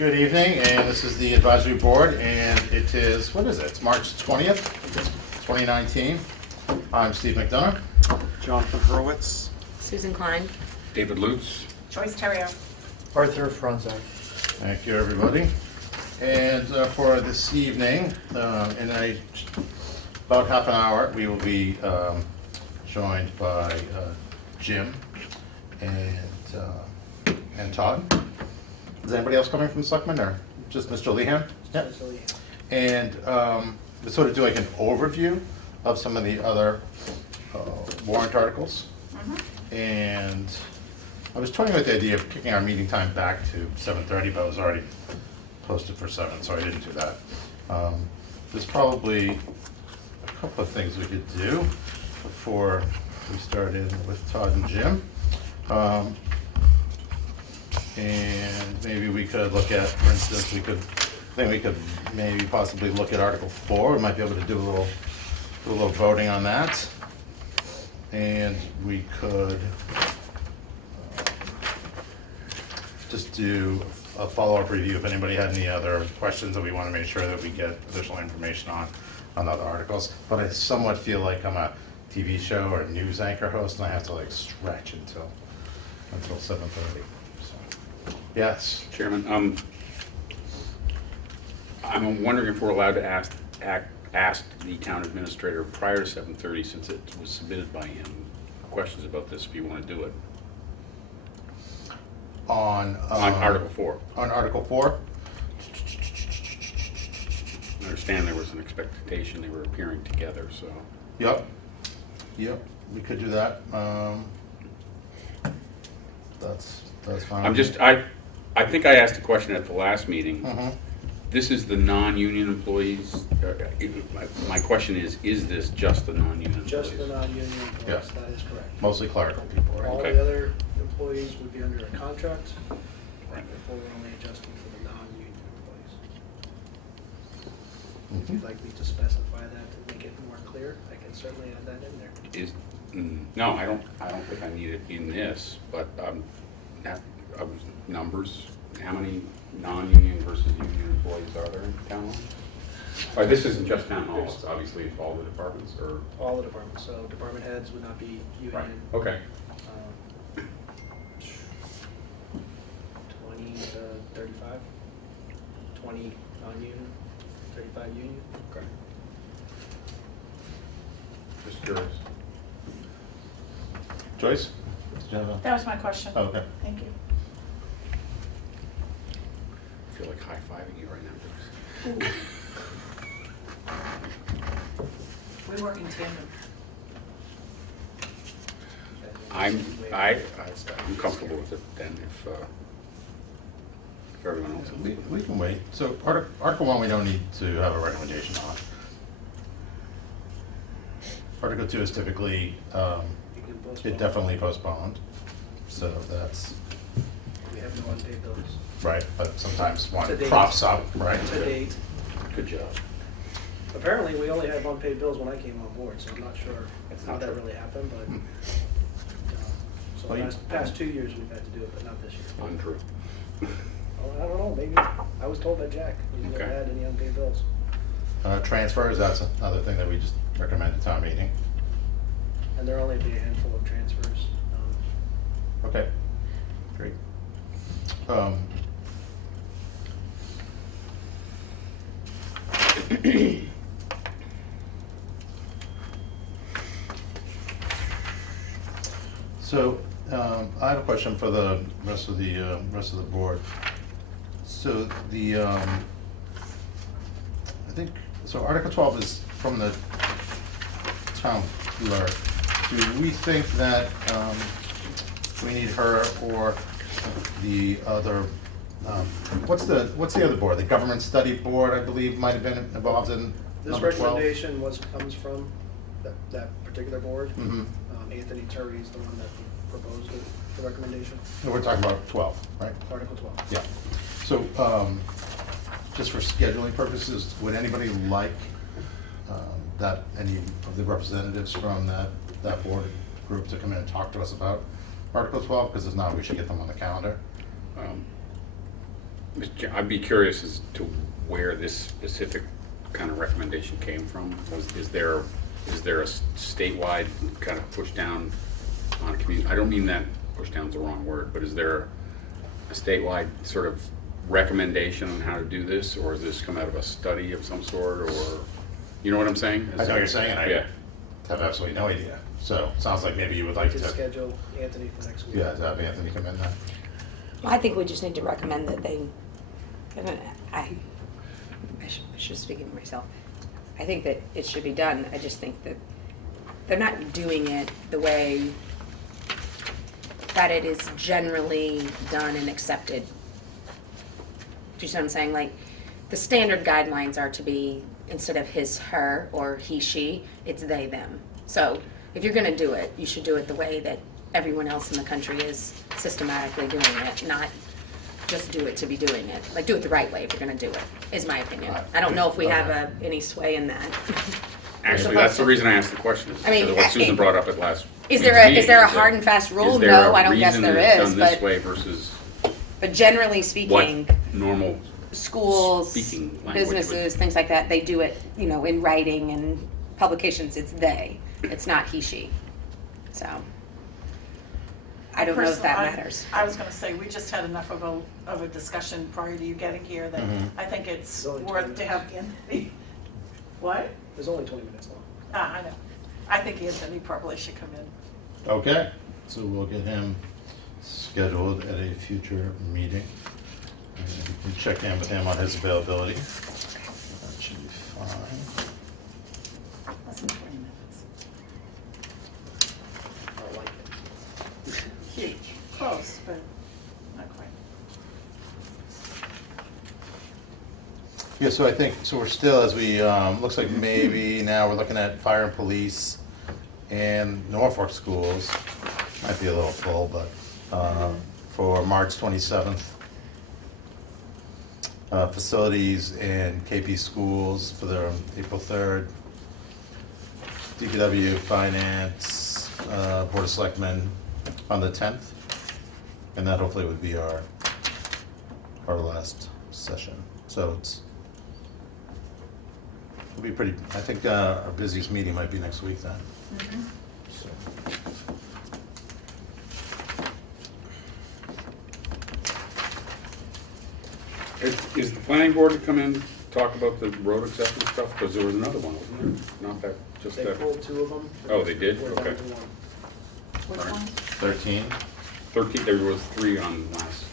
Good evening, and this is the advisory board, and it is, what is it? It's March 20th, 2019. I'm Steve McDonough. Jonathan Hurwitz. Susan Klein. David Lutz. Joyce Terrier. Arthur Franzak. Thank you, everybody. And for this evening, in about half an hour, we will be joined by Jim and Todd. Is anybody else coming from Selectmen, or just Mr. Lehan? Yep. And we'll sort of do like an overview of some of the other warrant articles. And I was toying with the idea of kicking our meeting time back to 7:30, but it was already posted for 7, so I didn't do that. There's probably a couple of things we could do before we start in with Todd and Jim. And maybe we could look at, for instance, we could maybe possibly look at Article 4. We might be able to do a little voting on that. And we could just do a follow-up review if anybody had any other questions that we want to make sure that we get additional information on other articles. But I somewhat feel like I'm a TV show or news anchor host, and I have to like stretch until 7:30. Yes. Chairman, I'm wondering if we're allowed to ask the town administrator prior to 7:30, since it was submitted by him, questions about this, if you want to do it. On Article 4. On Article 4? I understand there was an expectation they were appearing together, so. Yep, we could do that. That's fine. I think I asked a question at the last meeting. Mhm. This is the non-union employees. My question is this just the non-union employees? Just the non-union employees, Yes. that is correct. Mostly clerical people, right? All Okay. the other employees would be under a contract, Right. therefore we're only adjusting for the non-union employees. If Mhm. you'd like me to specify that to make it more clear, I can certainly add that in there. No, I don't think I need it in this, but numbers, how many non-union versus union employees are there in town hall? This isn't just town hall, it's obviously it's all the departments, or? All the departments, so department heads would not be Right, union. okay. 20 to 35, 20 non-union, 35 union. Okay. Just curious. Joyce? Did you have a- That was my question. Oh, okay. Thank you. I feel like high-fiving you right now, Joyce. We work in tandem. I'm comfortable with it then if everyone else is. We can wait. So Article 1, we don't need to have a recommendation on. Article 2 is typically, You can postpone. it definitely postponed. So that's, We have no unpaid bills. right, but sometimes one To date. props up, right? To date, Good job. apparently we only had unpaid bills when I came on board, so I'm not sure That's how not that true. really happened, but. So Well, you- past 2 years we've had to do it, but not this year. Untrue. Oh, I don't know, maybe, I was told by Jack, he's never Okay. had any unpaid bills. Transfers, that's another thing that we just recommend at town meeting. And there'll only be a handful of transfers. Okay, great. So, I have a question for the rest of the board. So I think, so Article 12 is from the town clerk. Do we think that we need her or the other, what's the other board? The Government Study Board, I believe, might have been involved in This number 12? recommendation comes from that particular board. Mhm. Anthony Turry is the one that proposed the recommendation, No, we're talking about 12, right? Article 12. Yeah. So, just for scheduling purposes, would anybody like that, any of the representatives from that board group to come in and talk to us about Article 12? Because if not, we should get them on the calendar. I'd be curious as to where this specific kind of recommendation came from. Is there a statewide kind of push down on a community? I don't mean that push down's the wrong word, but is there a statewide sort of recommendation on how to do this, or is this come out of a study of some sort, or you know what I'm saying? I know what you're saying, and I Yeah. have absolutely no idea. So, sounds like maybe you would like To to, schedule Anthony for next week. yeah, to have Anthony come in then. I think we just need to recommend that they, I should speak to myself. I think that it should be done. I just think that they're not doing it the way that it is generally done and accepted. Do you see what I'm saying? Like, the standard guidelines are to be, instead of his, her, or he, she, it's they, them. So if you're gonna do it, you should do it the way that everyone else in the country is systematically doing it, not just do it to be doing it. Like, do it the right way if you're gonna do it, is my opinion. I don't know if we have any sway in that. Actually, that's the reason I asked the question. Is I mean, because of what Susan brought up at last. Is week's there a meeting, hard and fast rule? is there No, a I don't guess reason there that it's is, done this but- way versus But generally what speaking, normal schools, speaking language would- businesses, things like that, they do it, in writing and publications, it's they. It's not he, she. So, I don't know if that Personally, matters. I was gonna say, we just had enough of a discussion prior to you getting here that I think it's It's only worth 20 to have Anthony. What? There's only 20 minutes long. I know. I think Anthony probably should come in. Okay, so we'll get him scheduled at a future meeting. And we can check in with him on his availability. That should be fine. Less than 20 minutes. I like it. Huge. Close, but not quite. Yeah, so I think, so we're still, as we, looks like maybe now we're looking at fire and police and Norfolk schools. Might be a little full, but, for March 27th. Facilities and KP schools for their April 3rd. DPW, finance, Board of Selectmen on the 10th. And that hopefully would be our last session. So it'll be pretty, I think our busiest meeting might be next week then. So. Is the planning board to come in, talk about the road acceptance stuff? Because there was another one, wasn't there? Not that, just They that. pulled 2 of them. Oh, they did? We're down Okay. to 1. Which Alright. one? 13, 13, there was 3 on last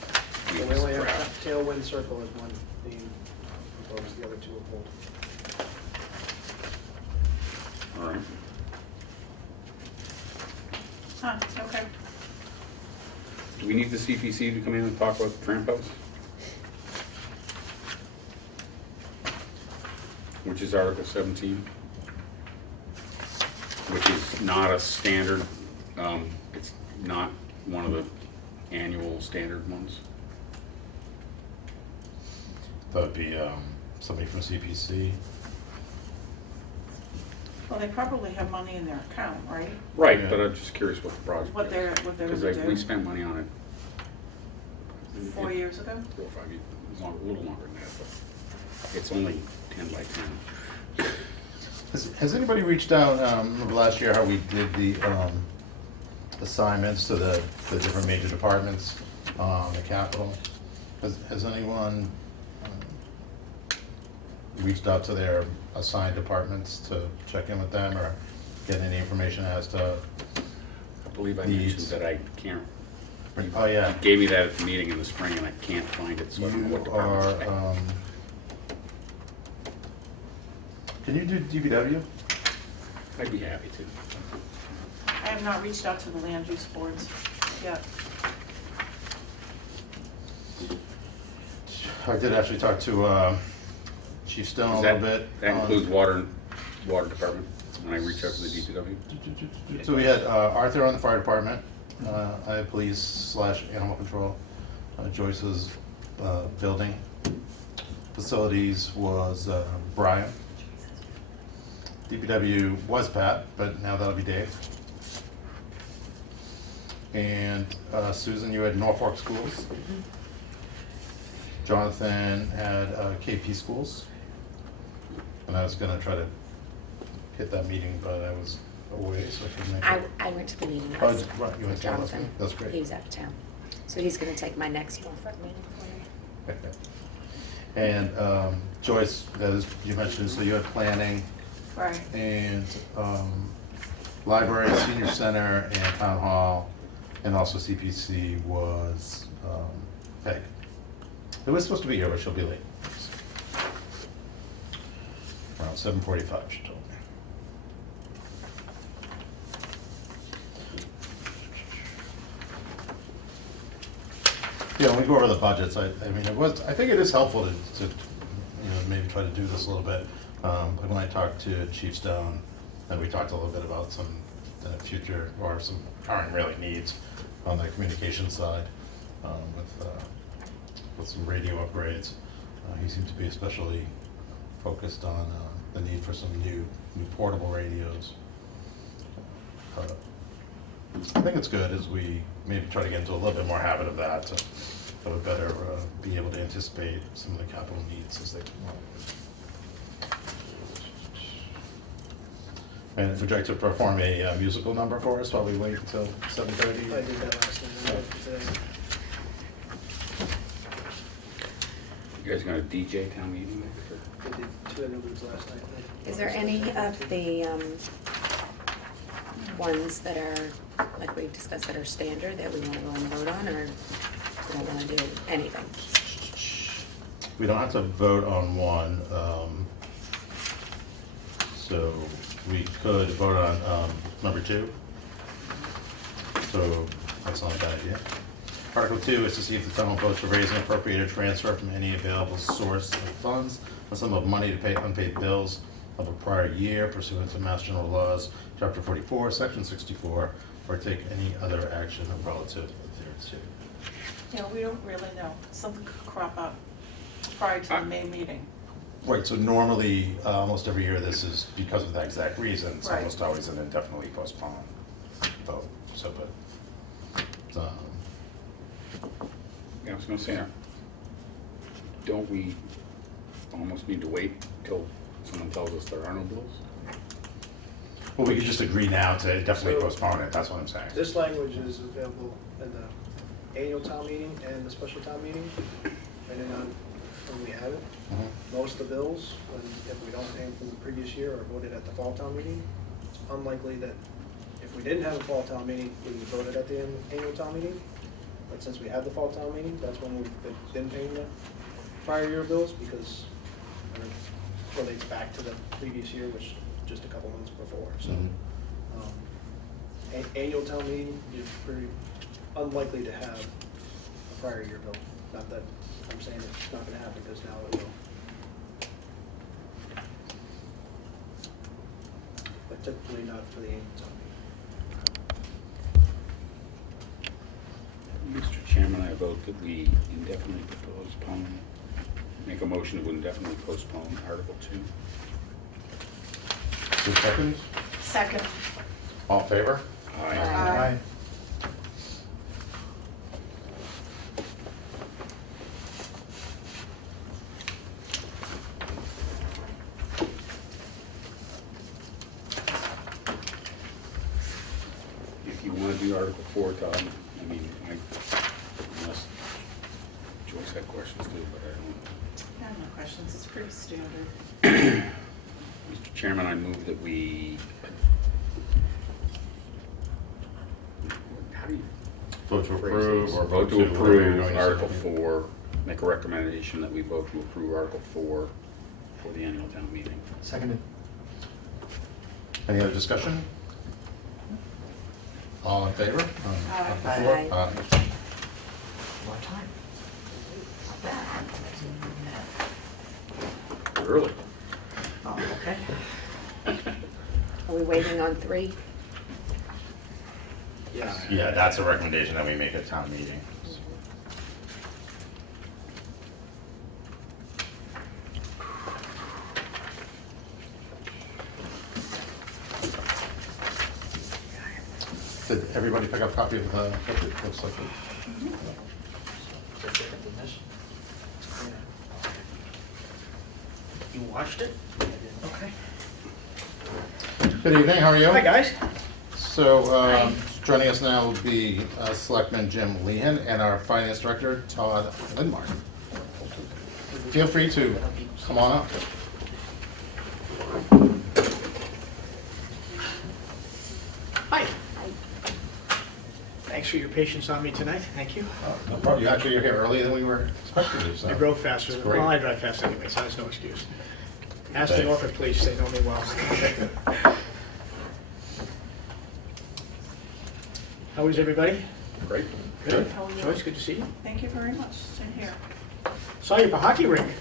So week's we only draft. have Tailwind Circle as one being proposed, the other 2 are pulled. All right. Huh, okay. Do we need the CPC to come in and talk about the tramp house? Which is Article 17. Which is not a standard, it's not one of the annual standard ones. that would be somebody from CPC. Well, they probably have money in their account, right? Right, Yeah. but I'm just curious what the project is. What they're Because gonna do. we spent money on it. 4 years ago? 4 or 5 years, a little longer than that, but it's only 10 by 10. Has anybody reached out, remember last year how we did the assignments to the different major departments on the Capitol? Has anyone reached out to their assigned departments to check in with them or get any information as to, I believe I Needs. mentioned that I can't, oh yeah, you gave me that at the meeting in the spring and I can't find it, so I don't know you what department it's are, in. can you do DPW? I'd be happy to. I have not reached out to the land use boards yet. I did actually talk to Chief Stone a Is little that- bit. That on- includes water department, when I reach out to the DPW? So we had Arthur on the fire department, I had police / animal control, Joyce was building, facilities was Brian. DPW was Pat, but now that'll be Dave. And Susan, you had Norfolk schools. Jonathan had KP schools. And I was gonna try to hit that meeting, but I was away, so I couldn't make it. I went to the meeting Oh, last right, you went with to that last Jonathan. meeting? That's great. He was out of town. So he's gonna take my next Norfolk meeting for me. And Joyce, as you mentioned, so you had planning Right. and library, senior center, and town hall, and also CPC was Peg. It was supposed to be here, but she'll be late. Around 7:45, she told me. Yeah, when we go over the budgets, I mean, I think it is helpful to, you know, maybe try to do this a little bit. Like when I talked to Chief Stone, and we talked a little bit about some future, or some current really needs on the communication side, with some radio upgrades. He seemed to be especially focused on the need for some new portable radios. I think it's good as we maybe try to get into a little bit more habit of that, to better be able to anticipate some of the capital needs as they come up. And would you like to perform a musical number for us while we wait until 7:30? I did that last night, today. You guys gonna DJ town meeting? I did 2 interludes last night. Is there any of the ones that are, like we discussed, that are standard that we wanna go and vote on, or we don't wanna do anything? We don't have to vote on one, so we could vote on number 2. So that's not a bad idea. Article 2 is to see if the town will vote to raise and appropriate or transfer from any available source of funds a sum of money to pay unpaid bills of a prior year pursuant to Mass General Laws, Chapter 44, Section 64, or take any other action relative thereto. You know, we don't really know. Something could crop up prior to the May meeting. Right, so normally, almost every year, this is because of that exact reason. It's Right. almost always an indefinitely postponed vote, so, but, Yeah, I was gonna say, don't we almost need to wait till someone tells us there are no bills? well, we could just agree now to definitely So- postpone it, that's what I'm saying. This language is available in the annual town meeting and the special town meeting, depending on when we have it. Mhm. Most of the bills, if we don't pay them from the previous year, are voted at the fall town meeting. It's unlikely that if we didn't have a fall town meeting, we would vote it at the annual town meeting. But since we had the fall town meeting, that's when we've been paying the prior year bills, because it relates back to the previous year, which just a couple months before, so. Mhm. Annual town meeting, you're pretty unlikely to have a prior year bill. Not that I'm saying it's not gonna happen, because now it will. But typically not for the annual town meeting. Mr. Chairman, I vote that we indefinitely postpone, make a motion to indefinitely postpone Article 2. Two seconds, Second. all in favor? Aye. Aye. If you wanna do Article 4, Todd, I mean, unless Joyce had questions too, but I don't. I have no questions. It's pretty standard. Mr. Chairman, I move that we, how do you Vote to phrase approve this? or Vote to whatever you're approve doing, so- Article 4, make a recommendation that we vote to approve Article 4 for the annual town meeting. Seconded. Any other discussion? All in favor? Aye. Aye. More time. Early. Oh, okay. Are we waiting on 3? Yes. Yeah, that's a recommendation that we make at town meeting. Did everybody pick up a copy of the budget? Looks like it. Different than this? You watched it? Okay. Good evening, how are you? Hi, guys. So, Hi. joining us now will be Selectman Jim Lehan and our Finance Director, Todd Lindmark. Feel free to come on up. Hi. Thanks for your patience on me tonight. Thank you. No problem. You're here earlier than we were expecting you, so. I drove faster. That's great. Well, I drive fast anyway, so that's no excuse. Ask the Thanks. Norfolk police, they know me well. How is everybody? Great. Good. How are you? Joyce, good to see you. Thank you very much. Same here. Saw you at the hockey rink.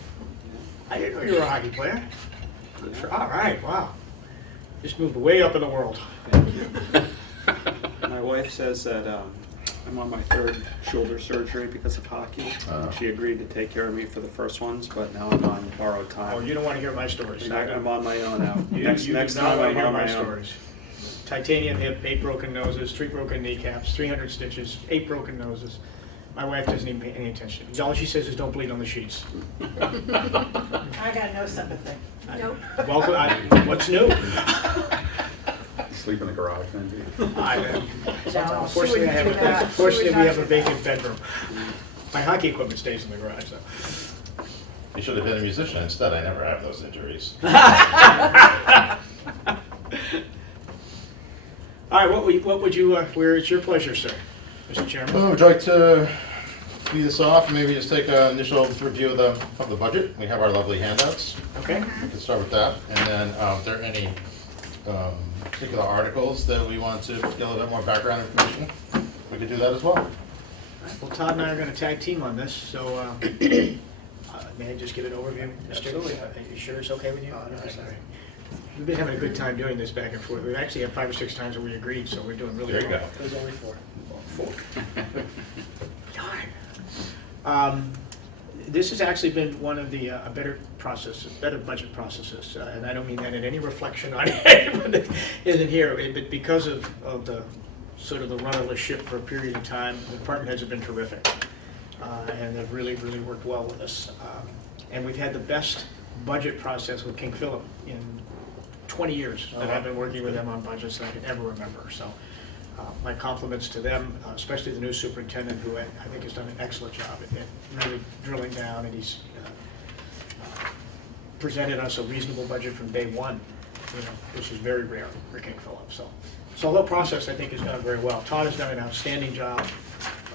I didn't know you were a hockey player. All right, wow. Just moved way up in the world. My wife says that I'm on my third shoulder surgery because of hockey. Oh. She agreed to take care of me for the first ones, but now I'm on borrowed time. Oh, you don't want to hear my stories. I'm on my own now. You Next do not time want I'm to hear on my my own. stories. Titanium hip, 8 broken noses, 3 broken kneecaps, 300 stitches, 8 broken noses. My wife doesn't even pay any attention. All she says is don't bleed on the sheets. I got no sympathy. Nope. Welcome, what's new? Sleep in the garage then, do you? Unfortunately, she wouldn't do that. Unfortunately, She we would have a not do that. vacant bedroom. My hockey equipment stays in the garage, so. You should have been a musician instead. I never have those injuries. All right, what would you, where it's your pleasure, sir, Mr. Chairman? Oh, would you like to lead this off and maybe just take an initial review of the budget? We have our lovely handouts. Okay, We can start with that. And then if there are any particular articles that we want to get a little bit more background information, we could do that as well. well, Todd and I are gonna tag team on this, so, may I just give an overview, Mr.? Absolutely. Are you sure it's okay with you? 100%. All right. We've been having a good time doing this back and forth. We've actually had 5 or 6 times that we agreed, so we're doing really well. There you go. There's only 4. 4. Darn. This has actually been one of the a better budget processes, and I don't mean that in any reflection on anyone that isn't here, but because of the sort of the run of the ship for a period of time, the department heads have been terrific, and they've really, really worked well with us. And we've had the best budget process with King Philip in 20 years that I've been working with them on budgets that I could ever remember. So my compliments to them, especially the new superintendent, who I think has done an excellent job at really drilling down, and he's presented us a reasonable budget from day one, which is very rare for King Philip. So the whole process, I think, has gone very well. Todd has done an outstanding job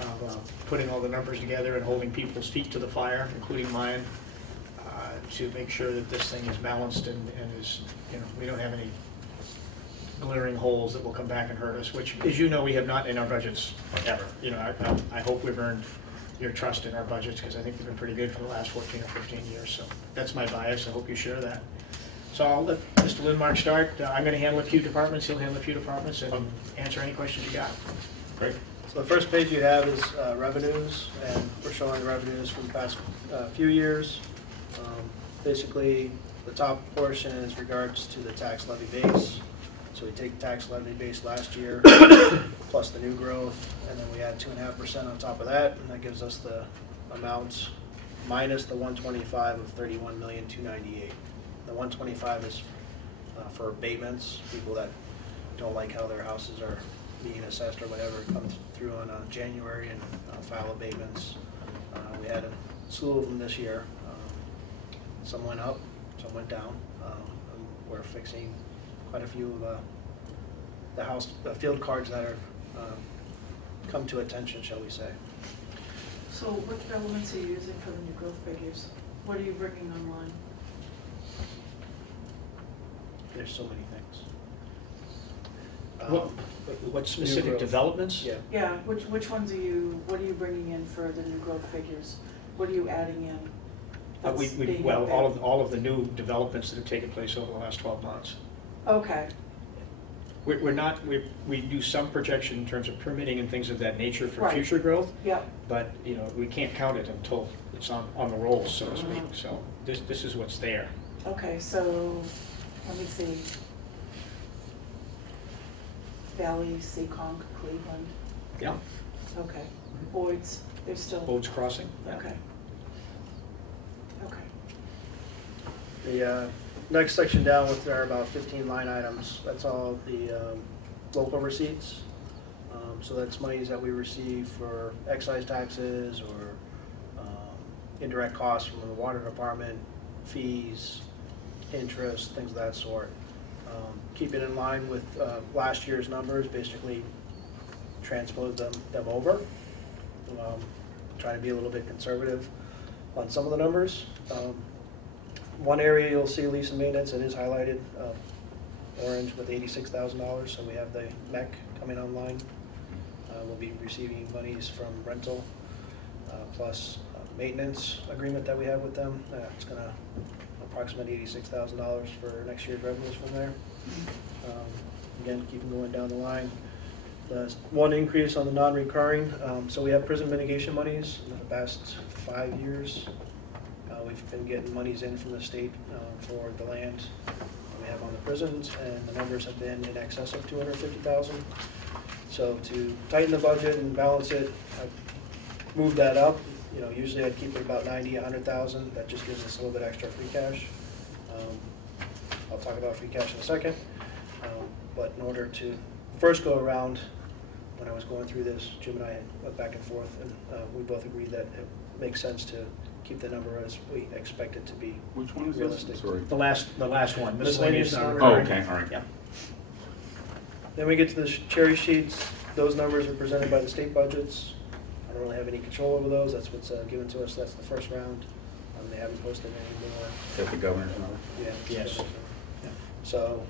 of putting all the numbers together and holding people's feet to the fire, including mine, to make sure that this thing is balanced and is, we don't have any glaring holes that will come back and hurt us, which, as you know, we have not in our budgets ever. I hope we've earned your trust in our budgets, because I think they've been pretty good for the last 14 or 15 years. So that's my bias. I hope you share that. So I'll let Mr. Lindmark start. I'm going to handle a few departments. He'll handle a few departments and answer any questions you got. Great. So the first page you have is revenues, and we're showing the revenues from the past few years. Basically, the top portion is regards to the tax levy base. So we take tax levy base last year, plus the new growth, and then we add 2.5% on top of that, and that gives us the amount minus the 125 of 31,298,000. The 125 is for abatements, people that don't like how their houses are being assessed or whatever, come through on January and file abatements. We had a slew of them this year. Some went up, some went down. And we're fixing quite a few of the field cards that are come to attention, shall we say. So what elements are you using for the new growth figures? What are you bringing online? There's so many things. What new specific growth. developments? Yeah. Yeah, which ones what are you bringing in for the new growth figures? What are you adding in? that's being Well, updated? all of the new developments that have taken place over the last 12 months. Okay, We do some projection in terms of permitting and things of that nature for Right. future growth, yep, but, we can't count it until it's on the rolls, so to speak. So this is what's there. okay, so, let me see. Valley, Seekonk, Cleveland, Yeah. okay. Boyd's, they're still, Boats Crossing. yeah. okay. Okay, The next section down, with there are about 15 line items. That's all the local receipts. So that's monies that we receive for excise taxes or indirect costs from the water department, fees, interest, things of that sort. Keep it in line with last year's numbers, basically transpose them over. Try to be a little bit conservative on some of the numbers. One area you'll see lease and maintenance, it is highlighted orange with $86,000, so we have the MEC coming online. We'll be receiving monies from rental plus maintenance agreement that we have with them. It's going to approximate $86,000 for next year's revenues from there. Again, keep them going down the line. The one increase on the non-recurring, so we have prison mitigation monies in the past 5 years. We've been getting monies in from the state for the land we have on the prisons, and the numbers have been in excess of $250,000. So to tighten the budget and balance it, I've moved that up. Usually I'd keep it about 90, 100,000. That just gives us a little bit extra free cash. I'll talk about free cash in a second. But in order to first go around, when I was going through this, Jim and I went back and forth, and we both agreed that it makes sense to keep the number as we expect it to be. Which one is realistic. this? Sorry. The last one, Miscellaneous miscellaneous non- non-recurring. Oh, okay, all right. Yeah. Then we get to the cherry sheets. Those numbers are presented by the state budgets. I don't really have any control over those. That's what's given to us. That's the first round. They haven't posted any more. Is that the governor's number? Yeah. Yes. Yeah. So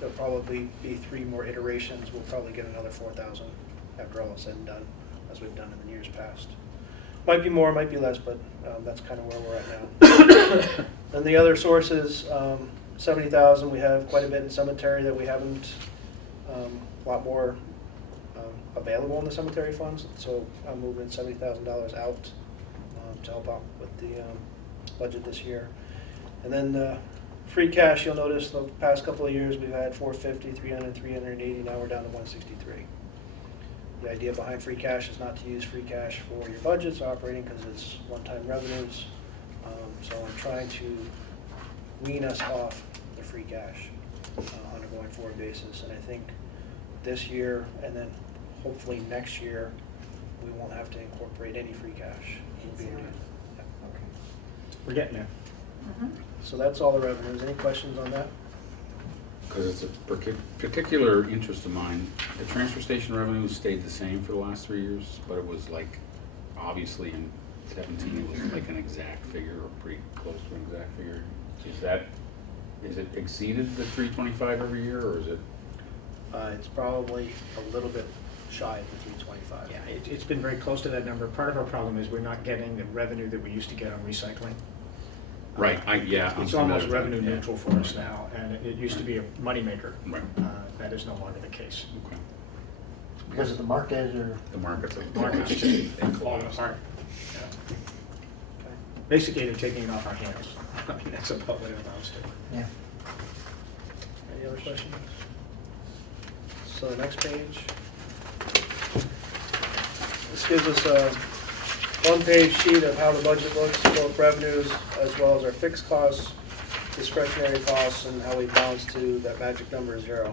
there'll probably be 3 more iterations. We'll probably get another 4,000 after all is said and done, as we've done in the years past. Might be more, might be less, but that's kind of where we're at now. And the other sources, 70,000. We have quite a bit in cemetery that we haven't. A lot more available in the cemetery funds, so I'm moving $70,000 out to help out with the budget this year. And then free cash, you'll notice the past couple of years we've had 450, 300, 380. Now we're down to 163. The idea behind free cash is not to use free cash for your budgets operating because it's one-time revenues. So I'm trying to wean us off the free cash on a going forward basis. And I think this year and then hopefully next year we won't have to incorporate any free cash. It'll be- yeah. We're getting there. So that's all the revenues. Any questions on that? Because it's a particular interest of mine. The transfer station revenue stayed the same for the last 3 years, but it was like, obviously in 17, it was like an exact figure or pretty close to an exact figure. Is it exceeded the 325 every year, or is it? It's probably a little bit shy of the 325. Yeah, it's been very close to that number. Part of our problem is we're not getting the revenue that we used to get on recycling. Right, I'm It's familiar almost with that, revenue yeah. neutral for us now, and it used to be a moneymaker. Right. That is no longer the case. Okay. Because of the market or? The market's like. Market's just falling apart. Yeah. Okay. Basically, they're taking it off our hands. I mean, that's about what it amounts to. Yeah. Any other questions? So the next page. This gives us a one-page sheet of how the budget looks, both revenues as well as our fixed costs, discretionary costs, and how we balance to that magic number 0.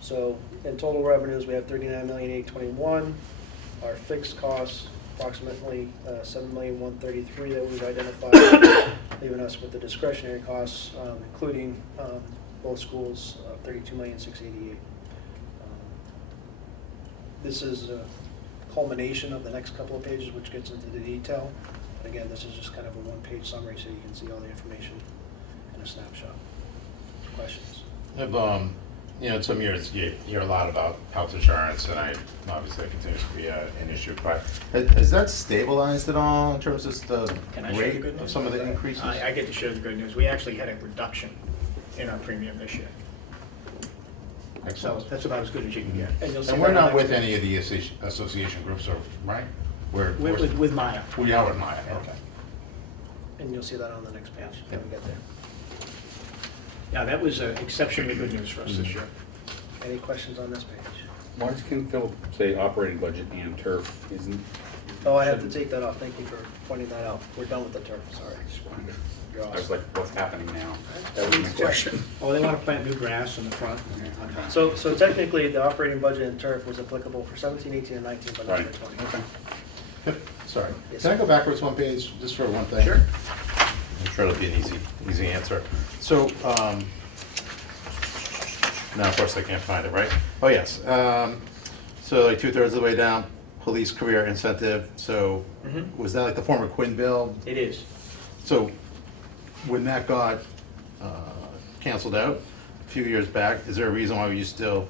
So in total revenues, we have $39,821,000. Our fixed costs, approximately $7,133,000 that we've identified, leaving us with the discretionary costs, including both schools, $32,688,000. This is a culmination of the next couple of pages, which gets into the detail. But again, this is just kind of a one-page summary, so you can see all the information in a snapshot. Questions? If, some years you hear a lot about health insurance, and obviously that continues to be an issue. But has that stabilized at all in terms of the Can I share the rate good of news? some of the increases? I get to share the good news. We actually had a reduction in our premium this year. So Excellent. that's about as good as you can get. And you'll see And that we're on not next with page. any of the association groups, right? With Maya. We are with Maya, okay. And you'll see that on the next page when we get there. Yeah, that was exceptionally good news for us this year. Any questions on this page? Why can Philip say operating budget and turf? Isn't Oh, I have to take that off. Thank you for pointing that out. We're done with the turf, sorry. Just wondered. You're I was awesome. like, what's happening now? That was my question. Oh, they want to plant new grass in the front. Okay. So technically, the operating budget in turf was applicable for 17, 18, and 19, but not Right, for 20. okay. Yep, sorry. Yes, Can I sir. go backwards one page, just for one thing? Sure. I'm sure it'll be an easy answer. So, now of course I can't find it, right? Oh, yes. So like 2/3 of the way down, police career incentive, so Mhm. was that like the former Quinn bill? It is. So when that got canceled out a few years back, is there a reason why you still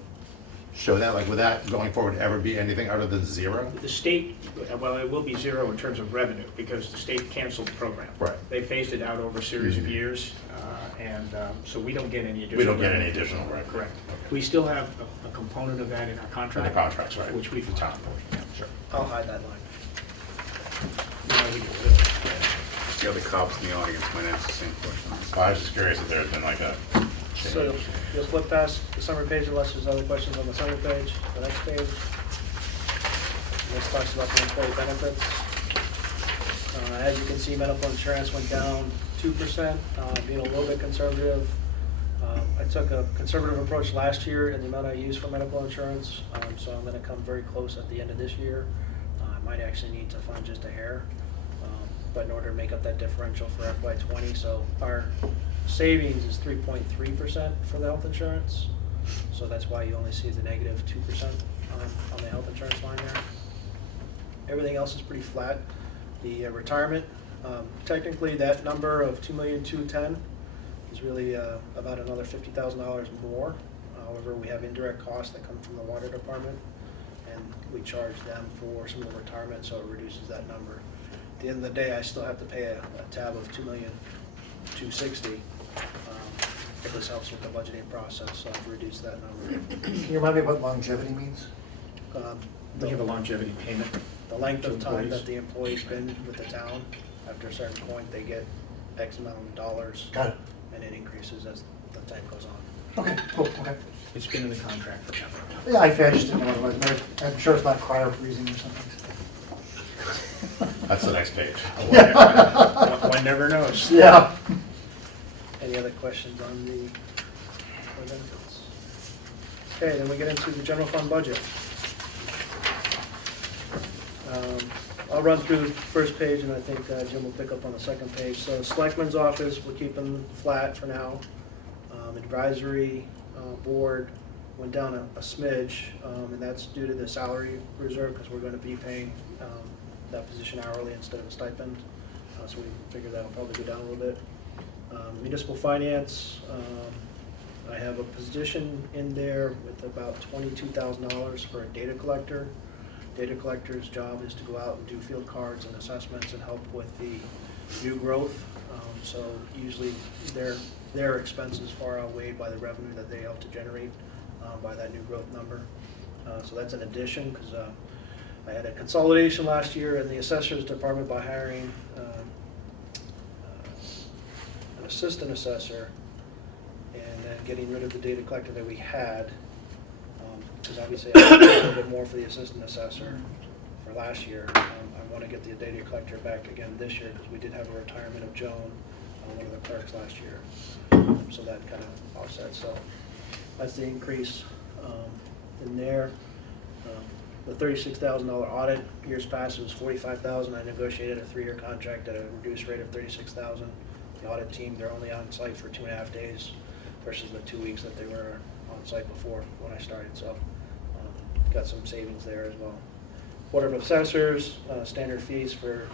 show that? Like, would that going forward ever be anything other than zero? The state, well, it will be zero in terms of revenue because the state canceled the program. Right. They phased it out over a series of Mhm. years, and so we don't get any additional. We don't get any revenue. additional, right? Correct. We still have a component of that in our In contract. the contracts, right? Which we. The town portion, sure. I'll hide that line. The other cops in the audience might ask the same question. I was just curious if there's been like a So change. you'll flip past the summary page unless there's other questions on the summary page, the next page. This talks about the employee benefits. As you can see, medical insurance went down 2%, being a little bit conservative. I took a conservative approach last year in the amount I used for medical insurance, so I'm gonna come very close at the end of this year. I might actually need to fund just a hair, but in order to make up that differential for FY '20, so our savings is 3.3% for the health insurance. So that's why you only see the negative 2% on the health insurance line there. Everything else is pretty flat. The retirement, technically that number of 2,210,000 is really about another $50,000 more. However, we have indirect costs that come from the water department, and we charge them for some of the retirement, so it reduces that number. At the end of the day, I still have to pay a tab of 2,260,000. If this helps with the budgeting process, so I've reduced that number. Can you remind me what longevity means? We have a longevity payment. The length of time Employees. that the employee's been with the town, after a certain point, they get X amount of dollars, Got it. and it increases as the time goes on. Okay, cool, okay. It's been in the contract forever. Yeah, I just didn't know what it was. I'm sure it's not cryo freezing or something. That's the next page. One never knows. Yeah. Any other questions on the employee benefits? Okay, then we get into the general fund budget. I'll run through the first page, and I think Jim will pick up on the second page. So Selectman's office, we're keeping flat for now. Advisory board went down a smidge, and that's due to the salary reserve, because we're going to be paying that position hourly instead of a stipend. So we figure that'll probably go down a little bit. Municipal finance, I have a position in there with about $22,000 for a data collector. Data collector's job is to go out and do field cards and assessments and help with the new growth. So usually their expenses far outweighed by the revenue that they help to generate by that new growth number. So that's an addition, because I had a consolidation last year in the assessor's department by hiring an assistant assessor and then getting rid of the data collector that we had. Because obviously I paid a little bit more for the assistant assessor for last year. I want to get the data collector back again this year, because we did have a retirement of Joan, one of the clerks last year. So that kind of offsets. So that's the increase in there. The $36,000 audit, years past it was $45,000. I negotiated a 3-year contract at a reduced rate of $36,000. The audit team, they're only on site for 2.5 days versus the 2 weeks that they were on site before when I started. So got some savings there as well. Board of Assessors, standard fees for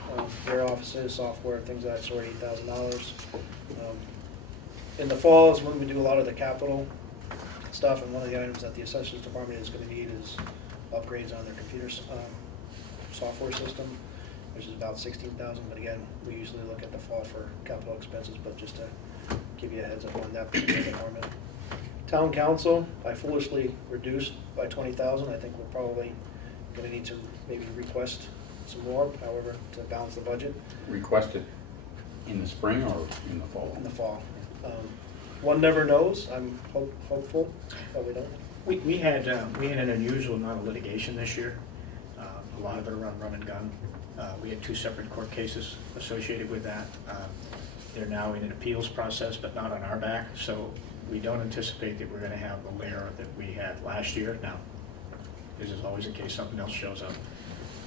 their offices, software, things of that sort, $8,000. In the fall is when we do a lot of the capital stuff, and one of the items that the Assessors Department is going to need is upgrades on their computer software system, which is about $16,000. But again, we usually look at the fall for capital expenses, but just to give you a heads up on that particular department. Town council, I foolishly reduced by $20,000. I think we're probably going to need to maybe request some more, however, to balance the budget Requested in the spring or in the fall? in the fall. One never knows. I'm hopeful, but we don't. We had an unusual amount of litigation this year. A lot of it around run and gun. We had 2 separate court cases associated with that. They're now in an appeals process, but not on our back, so we don't anticipate that we're gonna have the layer that we had last year. Now, this is always the case, something else shows up,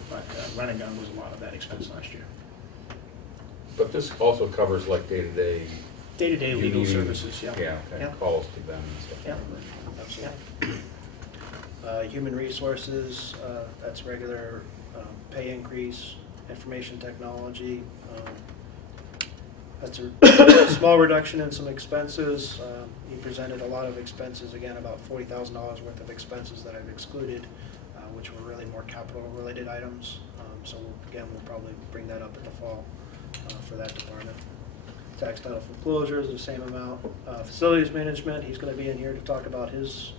but run and gun was a lot of that expense last year. But this also covers like day-to-day. Day-to-day you legal need- services, yeah. Yeah, okay, Yeah. calls to them and stuff. Yeah. Absolutely. Human resources, that's regular pay increase, information technology. That's a small reduction in some expenses. He presented a lot of expenses, again, about $40,000 worth of expenses that I've excluded, which were really more capital-related items. So again, we'll probably bring that up in the fall for that department. Tax title foreclosures, the same amount. Facilities management, he's gonna be in here to talk about his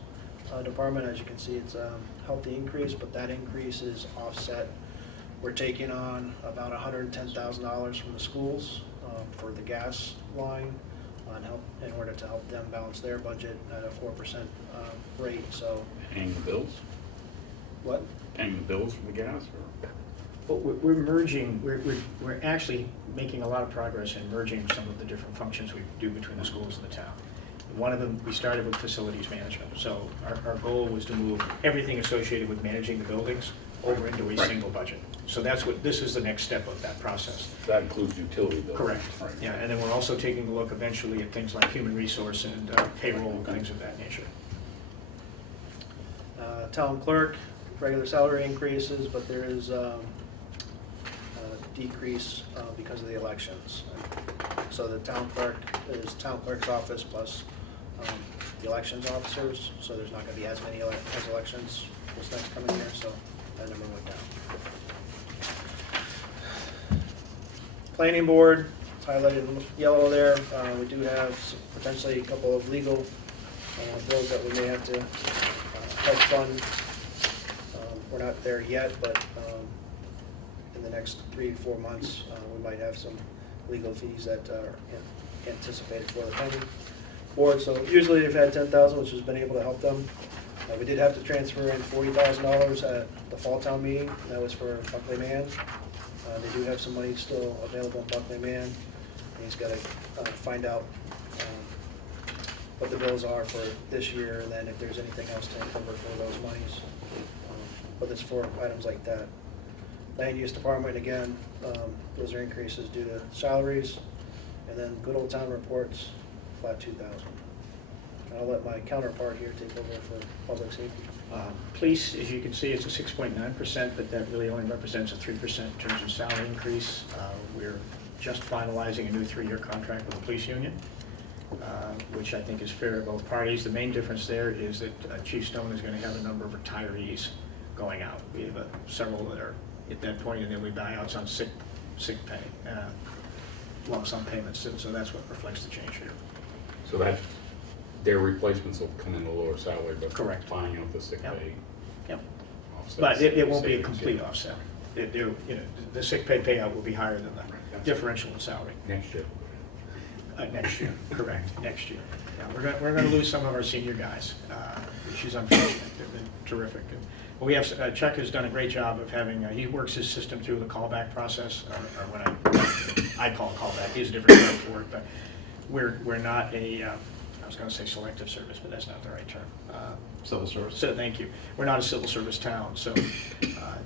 department. As you can see, it's a healthy increase, but that increase is offset. We're taking on about $110,000 from the schools for the gas line in order to help them balance their budget at a 4% rate, so. Paying the bills? What? Paying the bills for the gas, or? But we're merging, we're actually making a lot of progress in merging some of the different functions we do between the schools and the town. One of them, we started with facilities management, so our goal was to move everything associated with managing the buildings over into a Right. single budget. So that's what, this is the next step of that process. That includes utility bills? Correct. Right. Yeah, and then we're also taking a look eventually at things like human resource and payroll, things of that nature. Town clerk, regular salary increases, but there is a decrease because of the elections. So the town clerk is town clerk's office plus the elections officers, so there's not gonna be as many as elections this next coming year, so that number went down. Planning board, it's highlighted in yellow there. We do have potentially a couple of legal bills that we may have to help fund. We're not there yet, but in the next 3 to 4 months, we might have some legal fees that are anticipated for the planning board. So usually they've had $10,000, which has been able to help them. We did have to transfer in $40,000 at the fall town meeting, and that was for Buckley Man. They do have some money still available in Buckley Man, and he's got to find out what the bills are for this year, and then if there's anything else to encumber for those monies. But it's for items like that. Land use department, again, those are increases due to salaries, and then good old town reports, flat 2,000. I'll let my counterpart here take over for public safety. Police, as you can see, it's a 6.9%, but that really only represents a 3% in terms of salary increase. We're just finalizing a new 3-year contract with the police union, which I think is fair to both parties. The main difference there is that Chief Stone is going to have a number of retirees going out. We have several that are at that point, and then we buyouts on sick pay, lump sum payments, and so that's what reflects the change here. So that, their replacements will come in a lower salary, but Correct. buying out the sick Yep. pay. Yep. offsets But it won't be a savings, complete yeah. offset. The sick pay payout will be higher than the That's- differential in salary. Next year. Next year, correct, next year. Yeah, we're gonna lose some of our senior guys, which is unfortunate. They've been terrific. And we have, Chuck has done a great job of having, he works his system through the callback process, or what I call callback, he's a different term for it, but we're not a, I was gonna say selective service, but that's not the right term. Civil service. So, thank you. We're not a civil service town, so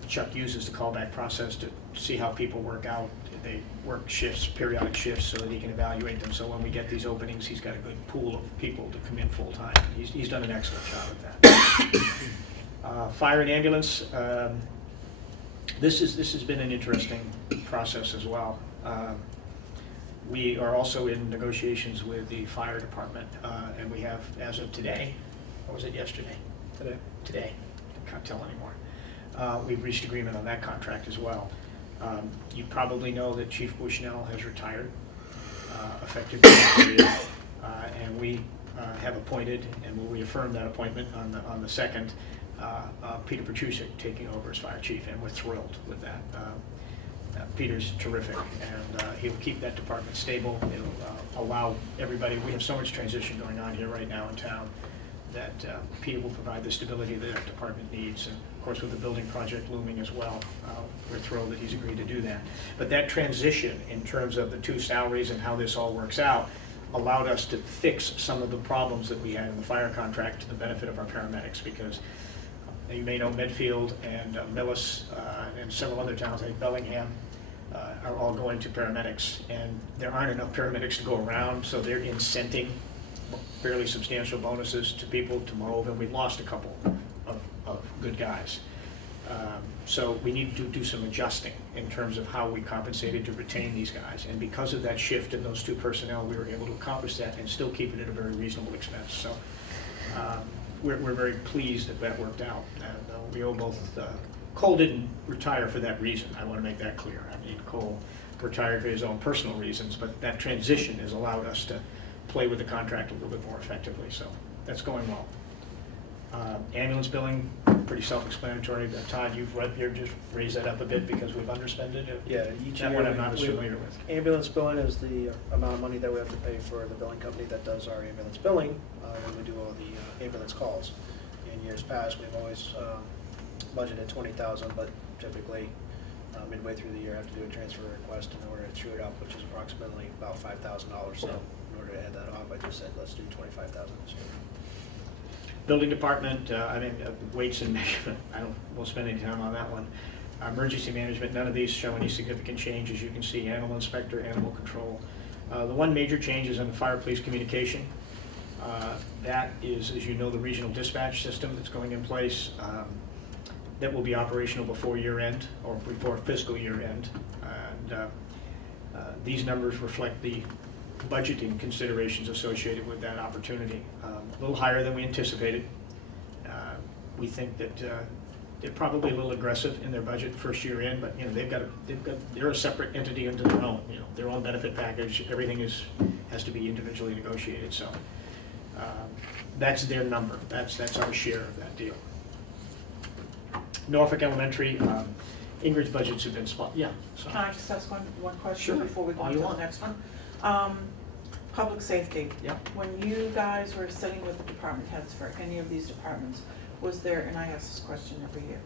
Chuck uses the callback process to see how people work out. They work shifts, periodic shifts, so that he can evaluate them. So when we get these openings, he's got a good pool of people to come in full-time. He's done an excellent job at that. Fire and ambulance, this has been an interesting process as well. We are also in negotiations with the fire department, and we have, as of today, or was it yesterday? Today, I can't tell anymore. We've reached agreement on that contract as well. You probably know that Chief Bushnell has retired, effective January 8th, and we have appointed, and will reaffirm that appointment on the 2nd, Peter Petrusic taking over as fire chief, and we're thrilled with that. Peter's terrific, and he'll keep that department stable. It'll allow everybody, we have so much transition going on here right now in town, that Peter will provide the stability that our department needs, and course, with the building project looming as well, we're thrilled that he's agreed to do that. But that transition in terms of the two salaries and how this all works out allowed us to fix some of the problems that we had in the fire contract to the benefit of our paramedics, because you may know Medfield and Millis and several other towns like Bellingham are all going to paramedics, and there aren't enough paramedics to go around, so they're incenting fairly substantial bonuses to people to move, and we've lost a couple of good guys. So we need to do some adjusting in terms of how we compensated to retain these guys, and because of that shift in those two personnel, we were able to accomplish that and still keep it at a very reasonable expense. So we're very pleased that that worked out. And we owe both, Cole didn't retire for that reason, I want to make that clear. I mean, Cole retired for his own personal reasons, but that transition has allowed us to play with the contract a little bit more effectively, so that's going well. Ambulance billing, pretty self-explanatory. Todd, you've just raised that up a bit because we've underspended it. Yeah, each That year. one I'm not as familiar with. Ambulance billing is the amount of money that we have to pay for the billing company that does our ambulance billing when we do all the ambulance calls. In years past, we've always budgeted $20,000, but typically midway through the year, I have to do a transfer request in order to true it up, which is approximately about $5,000. So in order to add that off, I just said, let's do $25,000 this year. Building department, weights and measurement, won't spend any time on that one. Emergency management, none of these show any significant change. As you can see, animal inspector, animal control. The one major change is in the fire police communication. That is, as you know, the regional dispatch system that's going in place. That will be operational before year end, or before fiscal year end. And these numbers reflect the budgeting considerations associated with that opportunity. A little higher than we anticipated. We think that they're probably a little aggressive in their budget first year in, but you know they're a separate entity unto their own. You know, their own benefit package. Everything has to be individually negotiated. So that's their number. That's our share of that deal. Norfolk Elementary, Ingrid's budgets have been spot. Yeah. So. Can I just ask one question Sure. before we go All on you to the want. next one? Public safety. Yep. When you guys were sitting with the department heads for any of these departments, was there, and I ask this question every year,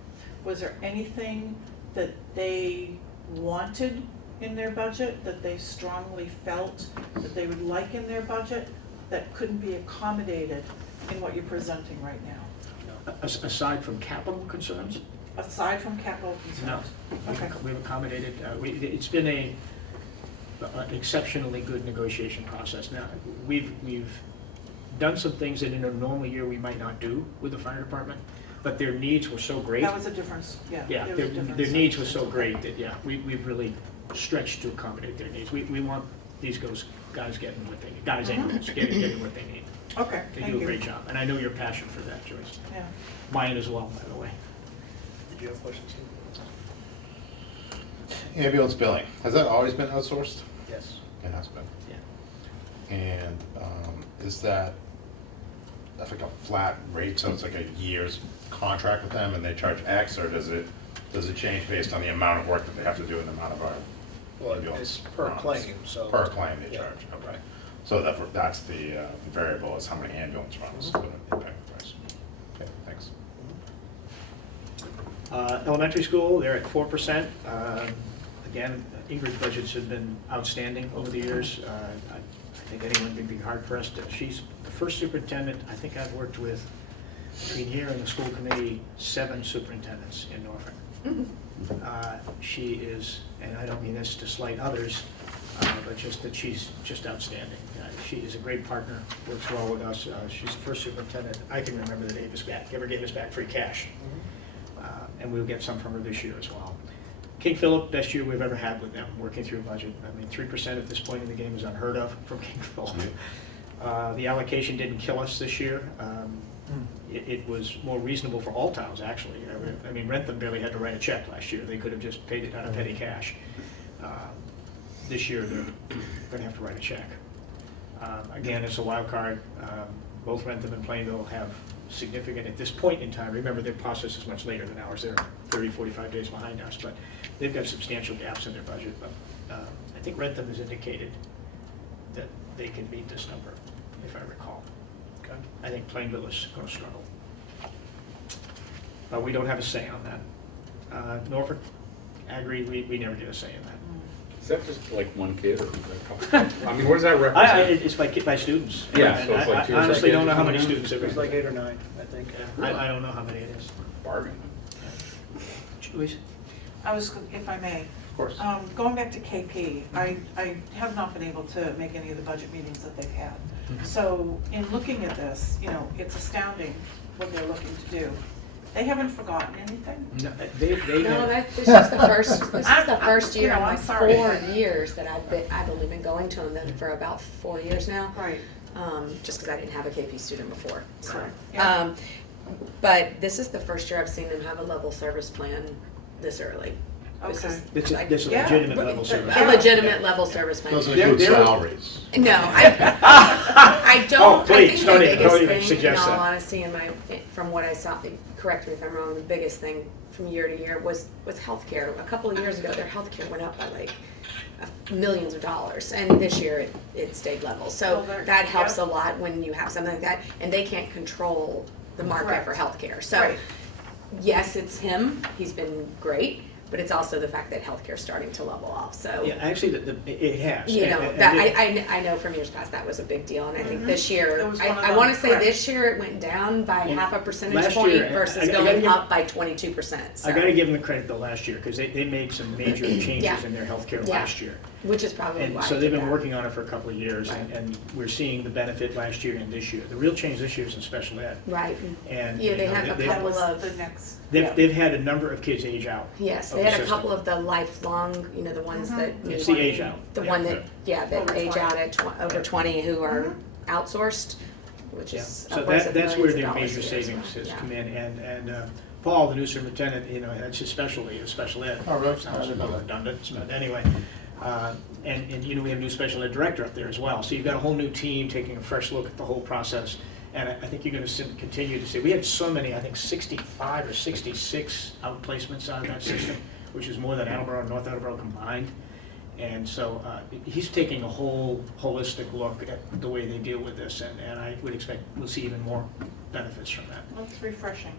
was there anything that they wanted in their budget, that they strongly felt that they would like in their budget, that couldn't be accommodated in what you're presenting right now? Aside from capital concerns? Aside from capital No. concerns? Okay. We've accommodated, it's been an exceptionally good negotiation process. Now, we've done some things that in a normal year we might not do with the fire department, but their needs were so great. That was a difference, yeah. Yeah, there was a difference. their needs were so great that, yeah, we've really stretched to accommodate their needs. We want these guys getting what they need, guys and girls getting what they need. Okay, They thank do you. a great job, and I know your passion for that, Joyce. Yeah. Mine as well, by the way. Did you have questions? Ambulance billing, has that always been outsourced? Yes. It has been. Yeah. And is that, that's like a flat rate, so it's like a year's contract with them and they charge X, or does it change based on the amount of work that they have to do and the amount of our Well, ambulance it's per runs? claim, so. Per claim they Yeah. charge, okay. So that's the variable, is how many ambulance runs gonna impact the price. Okay, thanks. Elementary school, they're at 4%. Again, Ingrid's budgets have been outstanding over the years. I think anyone would be hard pressed. She's the first superintendent I think I've worked with between here and the school committee, 7 superintendents in Norfolk. She is, and I don't mean this to slight others, but just that she's just outstanding. She is a great partner, works well with us. She's the first superintendent I can remember that ever gave us back free cash. And we'll get some from her this year as well. King Philip, best year we've ever had with them, working through a budget. I mean, 3% at this point in the game is unheard of from King Philip. The allocation didn't kill us this year. It was more reasonable for all towns, actually. I mean, Rentham barely had to write a check last year. They could have just paid it out of petty cash. This year, they're going to have to write a check. Again, it's a wild card. Both Rentham and Plainville have significant, at this point in time, remember their process is much later than ours. They're 30, 45 days behind us, but they've got substantial gaps in their budget. But I think Rentham has indicated that they can meet this number, if I recall. Okay. I think Plainville is going to struggle. We don't have a say on that. Norfolk, Agri, we never get a say in that. Is that just like one kid or is that a couple? I mean, what does that I, represent? it's by students. Yeah, And so it's like I two or three honestly don't kids know how or many something? students there It was is. like 8 or 9, I think. I don't know how many it is. Bargain. Louise? If I may, Of course. going back to KP, I have not been able to make any of the budget meetings that they've had. So in looking at this, you know, it's astounding what they're looking to do. They haven't forgotten anything? No, they No, have, this is the first, this is the first You year know, in I'm my sorry. 4 years that I've only been going to them for about 4 years now. Right. Just because I didn't have a KP student before, so. Correct. Yeah. But this is the first year I've seen them have a level service plan this early. This Okay. is it's a like it's a Yeah. legitimate level service. a legitimate level service plan. Doesn't They're- include they're- salaries. No, I don't, Oh, I please, think don't the even biggest thing, in suggest all that. honesty, from what I saw, correct me if I'm wrong, the biggest thing from year to year was healthcare. A couple of years ago, their healthcare went up by like millions of dollars, and this year it stayed level. So Well, they're- that helps yep. a lot when you have something like that, and they can't control the market for healthcare. So Right. yes, it's him, he's been great, but it's also the fact that healthcare's starting to level off, so. Yeah, actually, it has. You know, And that, it- I know from years past that was a big deal, and I think Mhm. this year, It was one of I them, wanna say correct. this year it went down by Well, half a percentage last point year, I versus gotta going give- up by 22%, so. I gotta give them the credit though last year, because they made some major changes Yeah. in their healthcare Yeah. last year. Which is probably And why I so did they've been that. working on it for a couple of years, Right. and we're seeing the benefit last year and this year. The real change this year is in special ed. Right, And, Yeah, you they know, have a they- That couple was of- the next. They've had a number of kids age out. yes, of they the had a system. couple of the lifelong, you know, the ones that. It's need- the age out. The Yeah. one that, yeah, that Over age 20. out at over 20 who are Mhm. outsourced, which Yeah, is so upwards of that's where millions of their dollars major a year, so, savings has yeah. come in, and Paul, the new superintendent, you know, that's his specialty, is special ed. Oh, really? I Sounds a didn't know little that. redundant, but anyway. And you know, we have a new special ed director up there as well, so you've got a whole new team taking a fresh look at the whole process. And I think you're gonna continue to see, we had so many, I think 65 or 66 outplacements out of that system, which is more than Attleboro and North Attleboro combined. And so he's taking a whole holistic look at the way they deal with this, and I would expect we'll see even more benefits from that. Well, it's refreshing.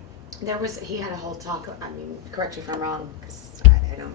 He had a whole talk, I mean, correct me if I'm wrong, because I don't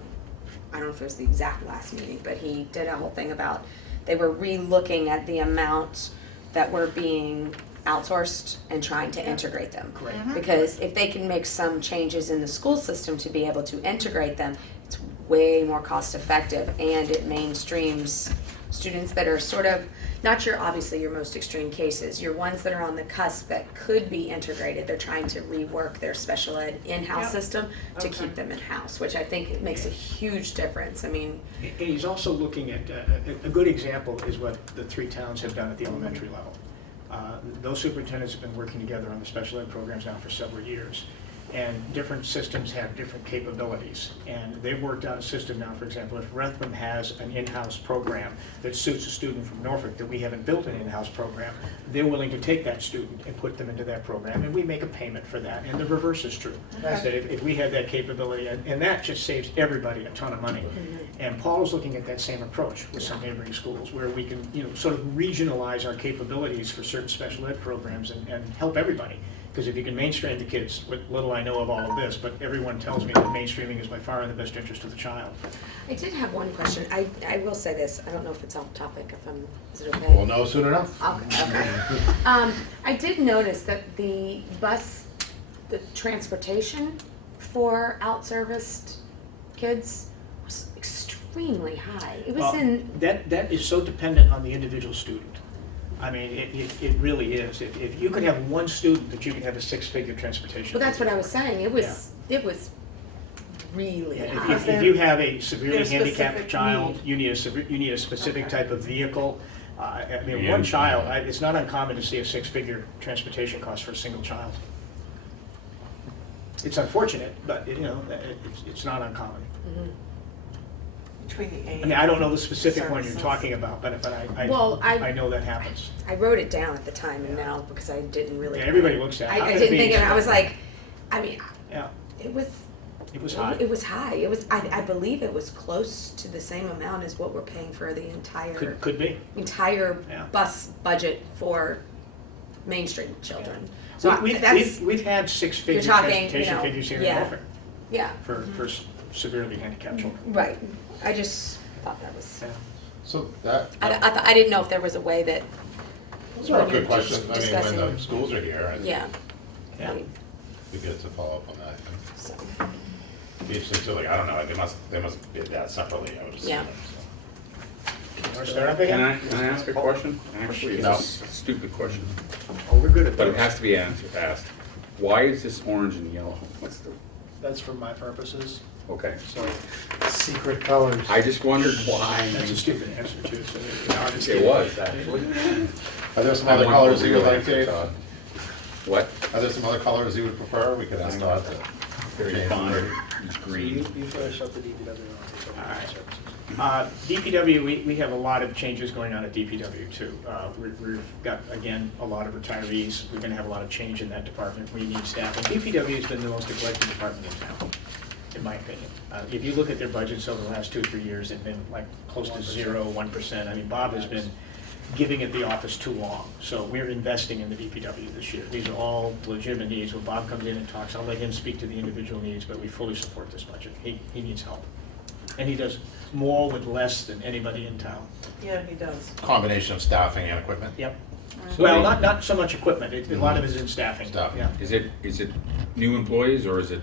know if it was the exact last meeting, but he did a whole thing about, they were re-looking at the amount that were being outsourced and trying to integrate them. Correct. Mhm. Because if they can make some changes in the school system to be able to integrate them, it's way more cost effective, and it mainstreams students that are sort of, not obviously your most extreme cases, your ones that are on the cusp that could be integrated. They're trying to rework their special ed in-house Yep. system to Okay. keep them in-house, which I think makes a huge difference. I mean, And he's also looking at, a good example is what the three towns have done at the elementary level. Those superintendents have been working together on the special ed programs now for several years. And different systems have different capabilities. And they've worked out a system now, for example, if Rathbun has an in-house program that suits a student from Norfolk that we haven't built an in-house program, they're willing to take that student and put them into that program, and we make a payment for that. And the reverse is true. Okay. That if we have that capability, and that just saves everybody a ton of money. And Paul is looking at that same approach with some neighboring schools, where we can, you know, sort of regionalize our capabilities for certain special ed programs and help everybody. Because if you can mainstream the kids, what little I know of all of this, but everyone tells me that mainstreaming is by far in the best interest of the child. I did have one question. I will say this. I don't know if it's off topic. Is it okay? We'll know soon enough. Okay. I did notice that the transportation for out-serviced kids was extremely high. It was Well, in, That is so dependent on the individual student. I mean, it really is. If you could have one student, that you could have a six-figure transportation. well, that's what I was saying. It was really Yeah, high. if you have a severely There's handicapped specific child, need. you need a specific Okay. type of vehicle. I mean, Yeah. one child, it's not uncommon to see a six-figure transportation cost for a single child. It's unfortunate, but, you know, it's not uncommon. Between the age. I mean, I don't know the specific one you're services. talking about, but Well, I know that happens. I wrote it down at the time, and now because I didn't really. Yeah, everybody looks at it. How I could it didn't be? think of it. I was like, I mean, Yeah, it was. it was high. It was high. It was. I believe it was close to the same amount as what we're paying for the entire Could be. entire Yeah. bus budget for Main Street children. So We've had six-figure You're talking, transportation you know, figures here in yeah. Norfolk Yeah, for severely handicapped children. right. I just thought that was, Yeah. So that, I didn't know if there was a way that, those are a when you're good questions. I mean, when discussing- the schools are here, I think yeah. Yeah. we get to follow up on that, I think. So, Be interesting too, like, I don't know, they must bid that separately, I would assume. Yeah. Want to start up again? Can I ask a question? Actually, it's No. a stupid question, Oh, we're good at but it those. has to be asked. Why is this orange and yellow? What's the, That's for my purposes, okay. so Secret colors. I just wondered why. That's a stupid answer too, so. it's honest. It was, actually. Are there some I other want colors the that you would real like, answer, Dave? Todd. What? Are there some other colors you would prefer? We could ask Todd to. Very change fond them. of each so green. you finish up the DPW and I'll take over Alright. the services. DPW, we have a lot of changes going on at DPW too. We've got, again, a lot of retirees. We're gonna have a lot of change in that department. We need staff. And DPW has been the most neglected department in town, in my opinion. If you look at their budgets over the last 2 or 3 years, they've been like close to 0, 1%. I mean, Bob has been giving it the office too long. So we're investing in the DPW this year. These are all legitimate needs. When Bob comes in and talks, I'll let him speak to the individual needs, but we fully support this budget. He needs help. And he does more with less than anybody in town. Yeah, he does. Combination of staffing and equipment? Yep. So Well, they- not so much equipment. A lot of it is in staffing. Staffing. Yeah. Is it new employees, or is it,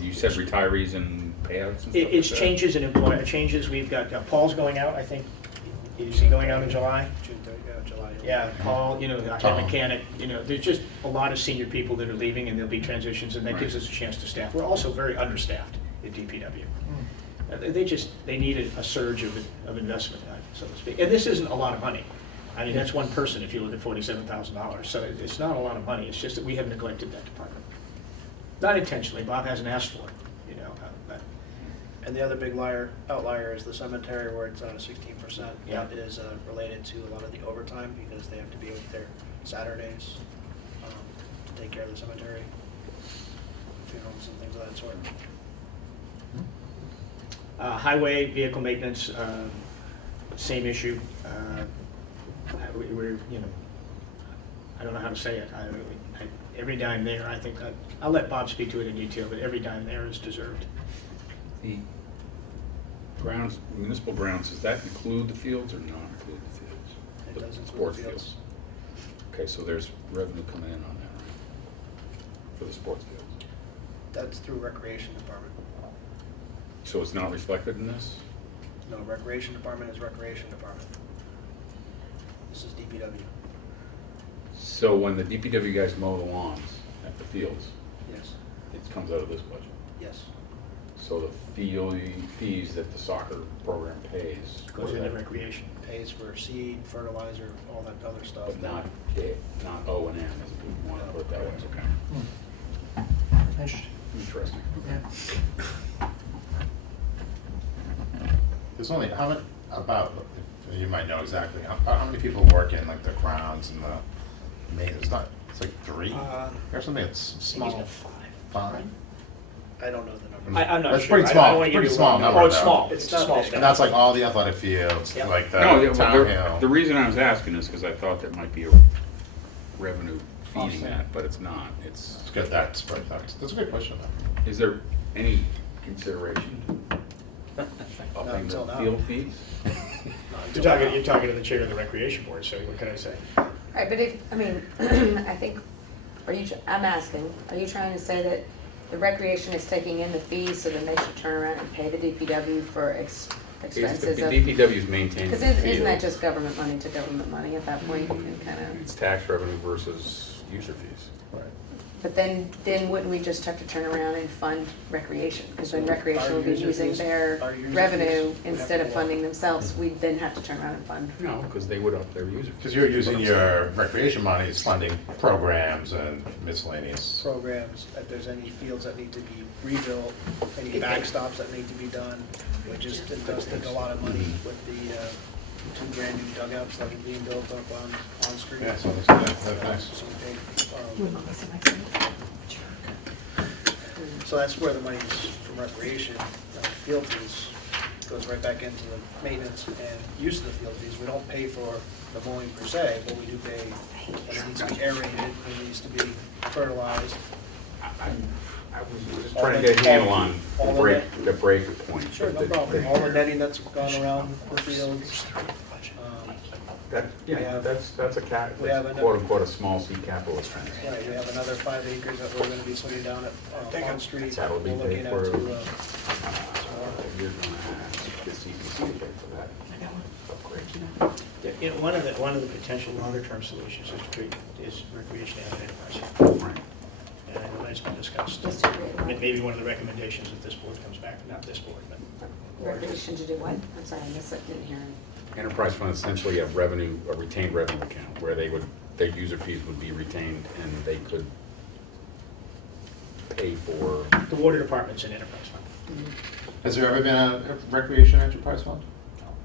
you said retirees and payouts and stuff like that? It's changes in employment, changes. We've got, Paul's going out, I think. Is he going out in July? June 30th, July. Yeah, Paul, you know, our head Tom. mechanic, you know, there's just a lot of senior people that are leaving and there'll be transitions and that gives us a chance to staff. We're also very understaffed at DPW. They needed a surge of investment, so to speak. And this isn't a lot of money. I mean, that's one person if you look at $47,000. So it's not a lot of money. It's just that we have neglected that department. Not intentionally. Bob hasn't asked for it, you know. But And the other big outlier is the cemetery where it's on a 16%. Yeah. That is related to a lot of the overtime because they have to be out there Saturdays to take care of the cemetery, funerals and things of that sort. Highway vehicle maintenance, same issue. We're, you know, I don't know how to say it. Every dime there, I think, I'll let Bob speak to it in detail, but every dime there is deserved. The grounds, municipal grounds, does that include the fields or not include the fields? It The does include sports the fields. Okay, so there's revenue coming in on that, right? For the sports fields. That's through recreation department. So it's not reflected in this? No, recreation department is recreation department. This is DPW. So when the DPW guys mow the lawns at the fields, Yes, it comes out of this budget? yes. So the fees that the soccer program pays. Goes into recreation. Pays for seed, fertilizer, all that other stuff. But not O and M, as we want to put it that way, okay. Interesting. Interesting. There's only, how many, about, if you might know exactly, how many people work in like the grounds and the main, it's not, it's like 3? Or something, it's small. Maybe it's 5? I don't know the numbers. I'm not That's sure. pretty I small, don't wanna give pretty you a small wrong number, Oh, it's though. small. It's It's not small big. stuff. And that's like all the athletic fields, Yep. like the No, town the hill. reason I was asking is because I thought that might be a revenue feeding that, but it's not. It's, It's good, that's a good question though. is there any consideration Not upping until the now. field fees? You're talking to the chair of the recreation board, so what can I say? Right, but I think, I'm asking, are you trying to say that the recreation is taking in the fees so then they should turn around and pay the DPW for expenses The of? DPW is maintaining Because the field. isn't that just government money to government money at that point? You can kind of, It's tax revenue versus user fees. but then wouldn't we just have to turn around and fund recreation? Because then recreation Our would be user using fees- their our user revenue fees would have instead to of go funding up. themselves. We'd then have to turn around and fund. No, because they would up their user fees. Because you're using your recreation money funding programs and miscellaneous. Programs, if there's any fields that need to be rebuilt, any backstops that need to be done. We just invested a lot of money with the 2 brand new dugouts that are being built up on street. Yeah, so it's good, that's nice. So we paid, so that's where the money is from recreation, field fees goes right back into the maintenance and use of the field fees. We don't pay for the mowing per se, but we do pay when it needs to be aerated, when it needs to be fertilized. I was just trying to get a handle on All the of break point. Sure, no problem. All the netting that's gone around the fields. We have- That's a we have another- quote unquote a small C capital expense. Right, we have another 5 acres that we're gonna be putting down at Pond Street. That'll be We're looking paid at for. to, You're gonna ask the CPC to pay for that. You know, one of the potential longer-term solutions is to create, is recreation and enterprise. Right. And I know that's been discussed. Just to create one. Maybe one of the recommendations if this board comes back, not this board, but. Recreation to do what? I'm sorry, I missed it, didn't hear. Enterprise fund is essentially a retained revenue account where their user fees would be retained and they could pay for. The water department's an enterprise fund. Has there ever been a recreation enterprise fund?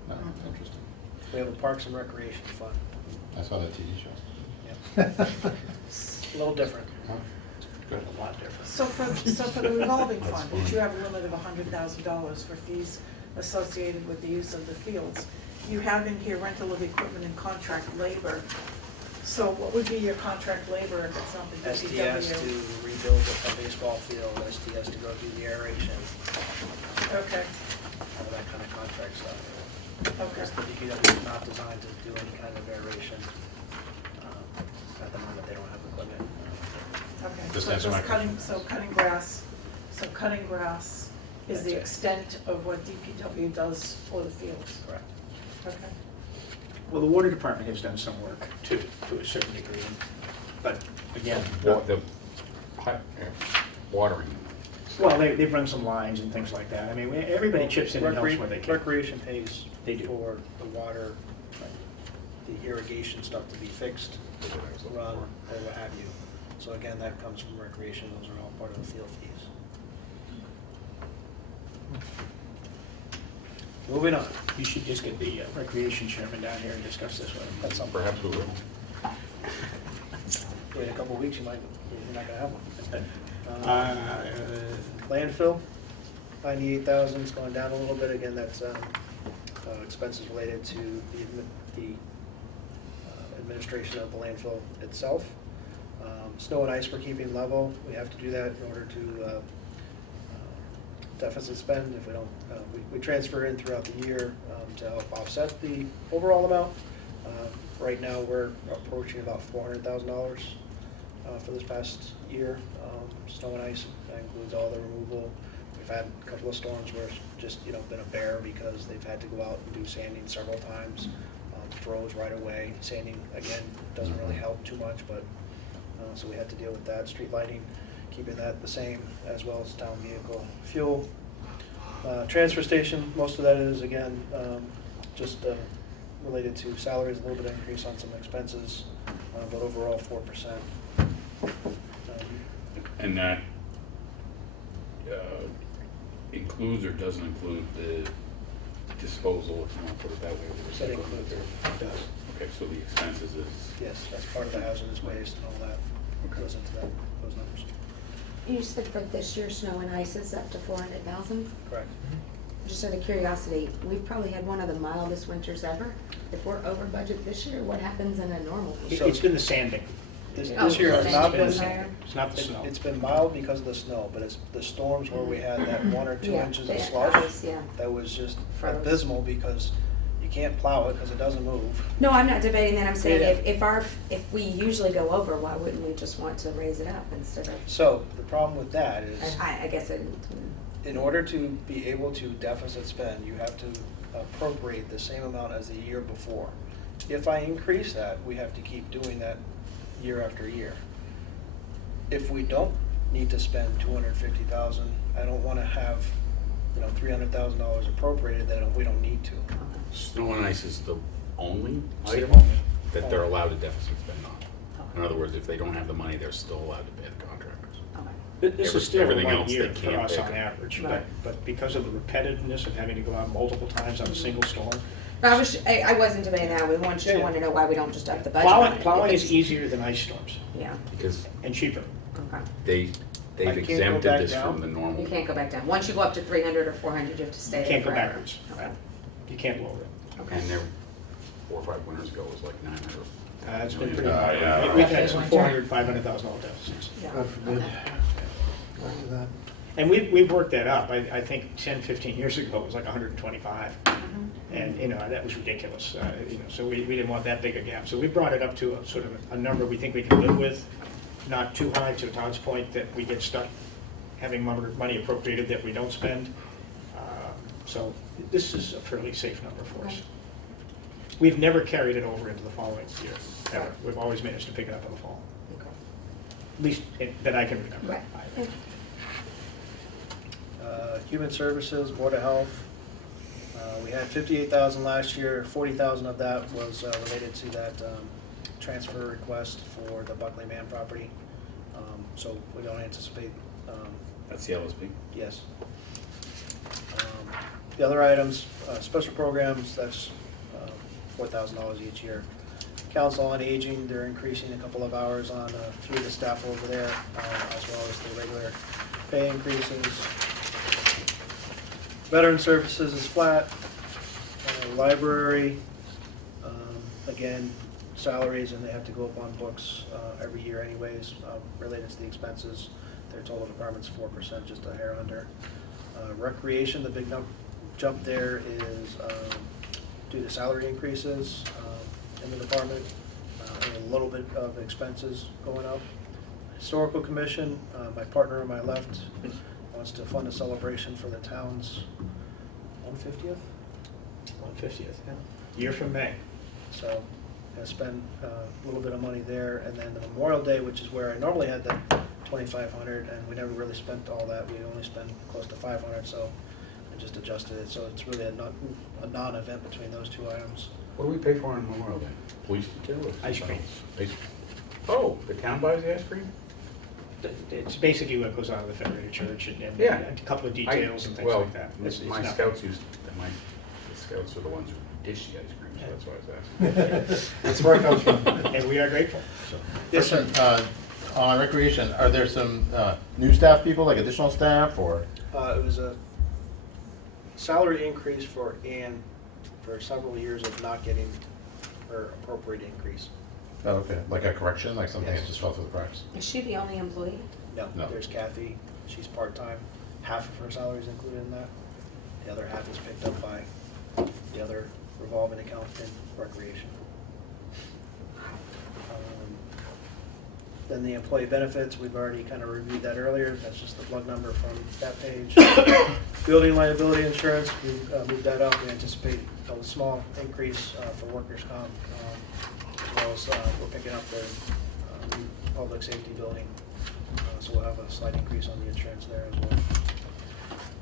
No, interesting. we have a Parks and Recreation Fund. I saw that TV show. A little different. Huh? Good. A lot different. So for the revolving That's fund, fine. which you have a limit of $100,000 for fees associated with the use of the fields, you have in here rental of equipment and contract labor. So what would be your contract labor if it's not the STS to DPW? rebuild a baseball field, STS to go do the aeration, Okay, all that kind of contract stuff. okay. Because the DPW is not designed to do any kind of aeration. At the moment, they don't have equipment. Okay, Just so answer my cutting grass is That's the it. extent of what DPW does for the fields. Correct. Okay. Well, the water department has done some work too, to a certain degree, but again. The watering. Well, they've run some lines and things like that. I mean, everybody chips in and helps where they can. Recreation pays They do. for the water, the irrigation stuff to be fixed, run, or what have you. So again, that comes from recreation, those are all part of the field fees. Moving on. You should just get the recreation chairman down here and discuss this with him. That's something. Perhaps we will. Wait a couple of weeks, you're not gonna have one. Uh, Landfill, 98,000, it's going down a little bit. Again, that's expenses related to the administration of the landfill itself. Snow and ice we're keeping level. We have to do that in order to deficit spend. If we don't, we transfer in throughout the year to help offset the overall amount. Right now, we're approaching about $400,000 for this past year. Snow and ice, that includes all the removal. We've had a couple of storms where it's just, been a bear because they've had to go out and do sanding several times. Froze right away. Sanding, again, doesn't really help too much, but, so we had to deal with that. Street lighting, keeping that the same, as well as town vehicle fuel. Transfer station, most of that is, again, just related to salaries, a little bit of increase on some expenses, but overall 4%. And that includes or doesn't include the disposal, if you want to put it that way? of the That recycling includes it. material? It does. Okay, so the expenses is, Yes, that's part of the hazardous waste and all that goes into that, those numbers. You said for this year, snow and ice is up to 400,000? Correct. Just out of curiosity, we've probably had one of the mildest winters ever. If we're over budget this year, what happens in a normal? It's been the sanding. This Oh, year has the not sanding been, was higher? It's not the snow. it's been mild because of the snow, but it's the storms where we had that 1 or 2 Yeah, inches of the slush. ice, yeah. That was just Froze. abysmal because you can't plow it because it doesn't move. No, I'm not debating that. I'm saying Yeah. if we usually go over, why wouldn't we just want to raise it up instead of? So the problem with that is, I guess it. in order to be able to deficit spend, you have to appropriate the same amount as the year before. If I increase that, we have to keep doing that year after year. If we don't need to spend $250,000, I don't want to have, $300,000 appropriated that we don't need to. snow and ice is the only It's the item only- that they're allowed to deficit spend on. In other words, if they don't have the money, they're still allowed to pay the contractors. This is still a Everything light else they year for can't us pick on up. average, Right. but because of the repetitiveness of having to go out multiple times on a single storm. I wasn't debating that. We want Yeah. to know why we don't just up the budget. on it. Plowing If is it's- easier than ice storms Yeah, Because okay. they they've I can't go exempted back this down? from the normal. You can't go back down. Once you go up to 300 or 400, you have to stay You there can't go forever. backwards. Okay. You can't lower it. Okay. And there, 4 or 5 winters ago, it was like 900. It's been pretty Yeah, high. yeah. We've had some Winter. $400,000, $500,000 deficits. Yeah. God forbid. Okay. Don't do that. And we've worked that up. I think 10, 15 years ago, it was like 125. And, that was ridiculous. So we didn't want that big a gap. So we brought it up to a sort of a number we think we can live with, not too high, to Todd's point, that we get stuck having money appropriated that we don't spend. So this is a fairly safe number for us. Okay. We've never carried it over into the following year, ever. We've always managed to pick it up in the fall, Okay. at least that I can remember. Right. I- Human Services, Board of Health, we had 58,000 last year, 40,000 of that was related to that transfer request for the Buckley Man property. So we don't anticipate, That's the LSP. yes. The other items, special programs, that's $4,000 each year. Council on Aging, they're increasing a couple of hours on, through the staff over there, as well as the regular pay increases. Veteran Services is flat. Library, again, salaries, and they have to go up on books every year anyways, related to the expenses. Their total department's 4%, just a hair under. Recreation, the big jump there is due to salary increases in the department, and a little bit of expenses going up. Historical Commission, my partner on my left wants to fund a celebration for the town's 150th. 150th, yeah. Year from May. So I spend a little bit of money there, and then the Memorial Day, which is where I normally had the 2,500, and we never really spent all that. We only spent close to 500, so I just adjusted it. So it's really a non-event between those two items. What do we pay for on Memorial Day? Police detail? or Ice cream. Ice- Oh, the town buys the ice cream? It's basically what goes on in the Federated Church and Yeah. a couple of details and things Well, like that. It's my nothing. scouts the scouts are the ones who dish the ice cream, so that's why I was asking. That's where it comes from. And we are grateful, so. Yes, sir. Question, on recreation, are there some new staff people, like additional staff, or? It was a salary increase for Ann for several years of not getting her appropriate increase. Oh, okay, like a correction, like something that Yes. just fell through the cracks? Is she the only employee? No, No. there's Kathy, she's part-time, half of her salary is included in that. The other half is picked up by the other revolving account in recreation. Then the employee benefits, we've already kind of reviewed that earlier, that's just the plug number from that page. Building liability insurance, we moved that up, we anticipate a small increase for workers' comp, as well as we're picking up the new public safety building, so we'll have a slight increase on the insurance there as well.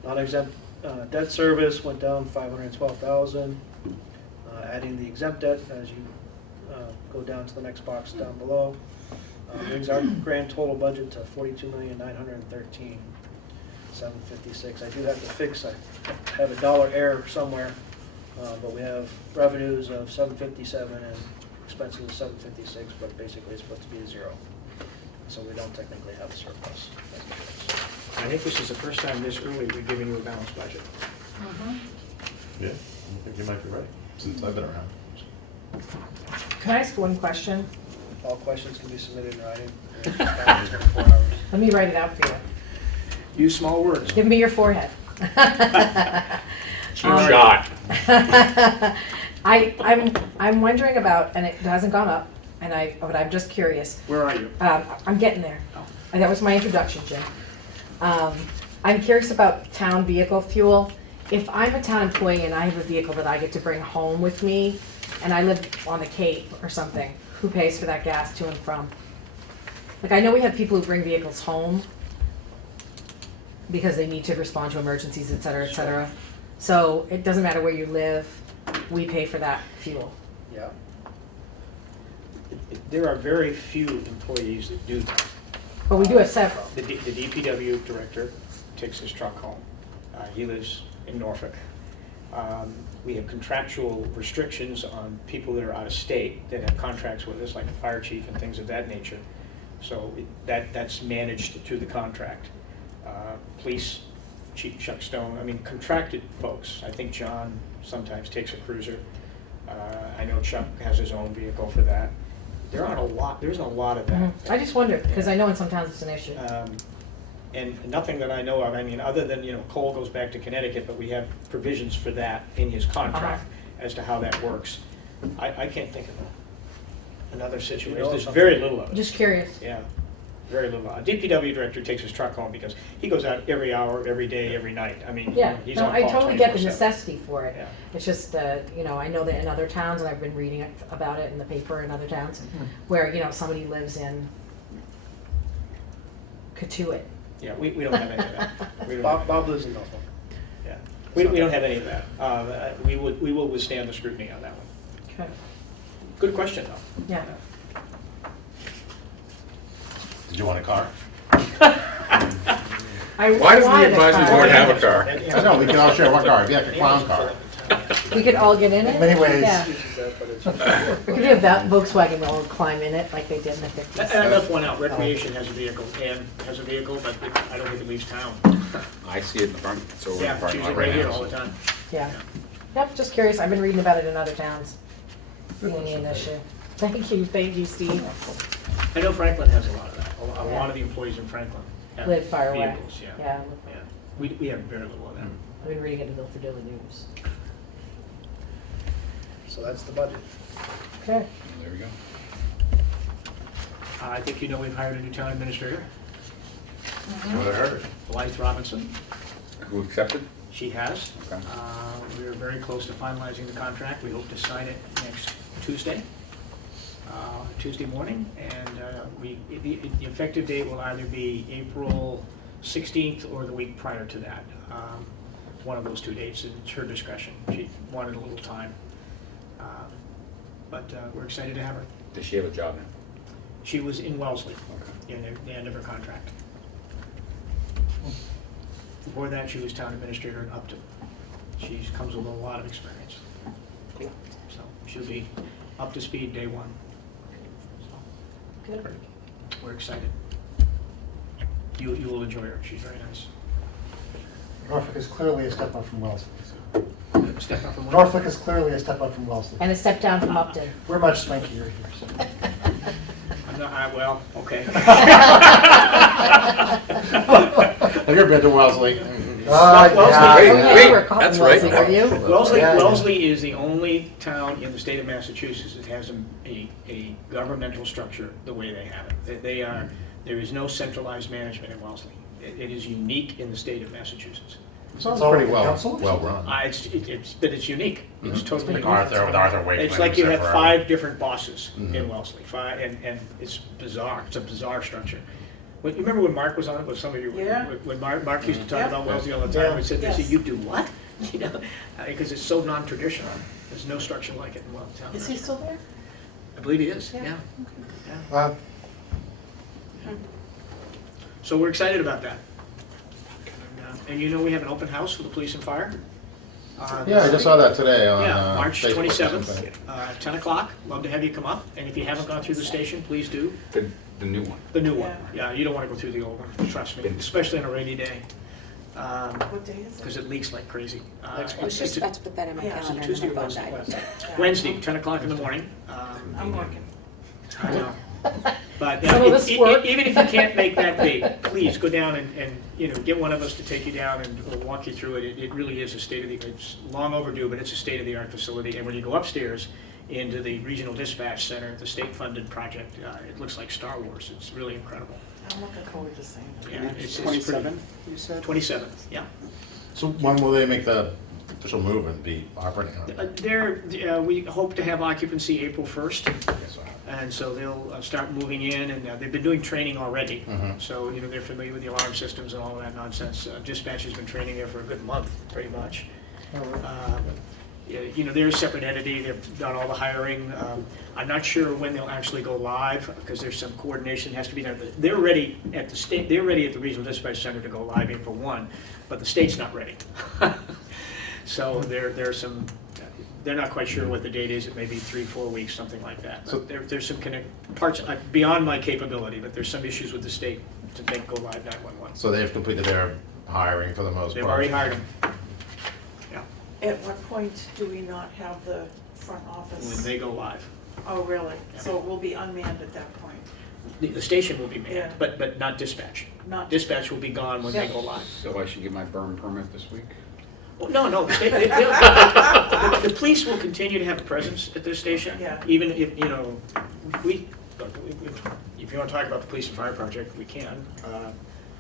Non-exempt debt service went down 512,000. Adding the exempt debt as you go down to the next box down below brings our grand total budget to 42,913,756. I do have to fix. I have a dollar error somewhere, but we have revenues of 757 and expenses of 756, but basically it's supposed to be a zero. So we don't technically have a surplus. I think this is the first time this early we've given you a balanced budget. Yeah, I think you might be right, since I've been around. Can I ask one question? All questions can be submitted in writing. in 24 hours. Let me write it out for you. Use small words. Give me your forehead. Cheap shot. I'm wondering about, and it hasn't gone up, but I'm just curious. Where are you? I'm getting there. And that was my introduction, Jim. I'm curious about town vehicle fuel. If I'm a town employee and I have a vehicle that I get to bring home with me, and I live on the Cape or something, who pays for that gas to and from? Like, I know we have people who bring vehicles home because they need to respond to emergencies, et cetera, et cetera. So it doesn't matter where you live, we pay for that fuel. Yeah. There are very few employees that do that. But we do have several. The DPW director takes his truck home. He lives in Norfolk. We have contractual restrictions on people that are out of state that have contracts with us, like the fire chief and things of that nature. So that's managed through the contract. Police, Chief Chuck Stone, I mean, contracted folks. I think John sometimes takes a cruiser. I know Chuck has his own vehicle for that. There's a lot of that. I just wondered, because I know in some towns it's an issue. And nothing that I know of, I mean, other than, Cole goes back to Connecticut, but we have provisions for that in his contract as to how that works. I can't think of another situation. There's very little of it. Just curious. Yeah, very little. A DPW director takes his truck home because he goes out every hour, every day, every night. I mean, Yeah, he's no, on I call totally get the 24/7. necessity for it. Yeah. It's just, I know that in other towns, and I've been reading about it in the paper in other towns, where, somebody lives in Katuitt. Yeah, we don't have any of that. We don't- Bob lives in Norfolk. Yeah, we don't have any of that. We will withstand the scrutiny on that one. Okay. Good question, though. Yeah. Did you want a car? Why doesn't the advisory board have a car? I know, we can all share one car, it'd be like a clown car. We could all get in it? In many ways. Yeah. Uses that, but it's. We could have that Volkswagen, we'll all climb in it like they did in the And 50s. I left one out, Recreation has a vehicle, Ann has a vehicle, but I don't think it leaves town. I see it in the front, it's over in the Yeah, parking she's lot right right here now. all the time. Yeah. Yep, just curious, I've been reading about it in other towns. Being an issue. Thank you, Steve. I know Franklin has a lot of that. A lot of the employees in Franklin have Live far away. vehicles, yeah. Yeah, Yeah. We have very little of that. I've been reading it in the Milford Daily News. So that's the budget. Okay. There we go. I think we've hired a new town administrator, What I heard. Blythe Robinson. Who accepted? She has. Okay. We're very close to finalizing the contract. We hope to sign it next Tuesday, Tuesday morning. And the effective date will either be April 16th or the week prior to that. One of those two dates, and it's her discretion. She wanted a little time. But we're excited to have her. Does she have a job now? She was in Wellesley Okay. in the end of her contract. Before that, she was town administrator in Upton. She comes with a lot of experience. Cool. So she'll be up to speed day one. So Good. we're excited. You will enjoy her. She's very nice. Norfolk is clearly a step up from Wellesley. Step up from one. Norfolk is clearly a step up from Wellesley. And a step down from Upton. We're much swankier here. So. I'm not, well, okay. Have you ever been to Wellesley? Wellesley. Wait, We're caught in that's right. Wellesley, were you? Wellesley, Yeah, yeah. Wellesley is the only town in the state of Massachusetts that has a governmental structure the way they have it. There is no centralized management in Wellesley. It is unique in the state of Massachusetts. Sounds all pretty like the council? well run. But it's unique. It's totally Like unique. Arthur, with Arthur Wakeman. It's like you except have for- 5 different bosses Mhm. in Wellesley, and it's bizarre. It's a bizarre structure. You remember when Mark was on it with some of you? Yeah. When Mark used to talk Yeah. about Wellesley all the time, Yeah. we said, they Yes. said, you do what? Because it's so non-traditional. There's no structure like it in Wellesley. Is he still there? I believe he is, Yeah. yeah. Yeah. Wow. So we're excited about that. And we have an open house for the police and fire. Yeah, I just saw that today on Yeah, March Facebook or 27th, something. 10 o'clock. Love to have you come up. And if you haven't gone through the station, please do. The new one. The new one. Yeah. Yeah, you don't want to go through the old one, trust me, especially on a rainy day. What day is Because it? it leaks like crazy. I was just about to put that in my Yeah. It's a calendar and Tuesday then or my phone Wednesday. died. Yeah. Wednesday, 10 o'clock in the morning. I'm working. I know. But Some of us work. even if you can't make that date, please go down and get one of us to take you down and we'll walk you through it. It really is a it's long overdue, but it's a state-of-the-art facility. And when you go upstairs into the Regional Dispatch Center, the state-funded project, it looks like Star Wars. It's really incredible. I'm looking forward to seeing it. Yeah, it's pretty. 27th, you said? 27th, yeah. So when will they make the official move and be operating on it? We hope to have occupancy April 1st. Okay, so- And so they'll start moving in, and they've been doing training already. Mhm. So, they're familiar with the alarm systems and all of that nonsense. Dispatch has been training there for a good month, pretty much. They're a separate entity, they've done all the hiring. I'm not sure when they'll actually go live, because there's some coordination has to be done. They're ready at the state, they're ready at the Regional Dispatch Center to go live April 1, but the state's not ready. So there's some they're not quite sure what the date is. It may be 3-4 weeks, something like that. So- But there's some parts beyond my capability, but there's some issues with the state to make go live 911. So they've completed their hiring for the most part? They've already hired them. Yeah, At what point do we not have the front when office? they go live. Oh, really? Yeah. So it will be unmanned at that point? The station will be manned, Yeah. but not dispatch. Not- Dispatch will be gone when they Yeah. go live. So I should get my burn permit this week? Well, no, the police will continue to have a presence at this station. Yeah. Even if, if you want to talk about the police and fire project, we can.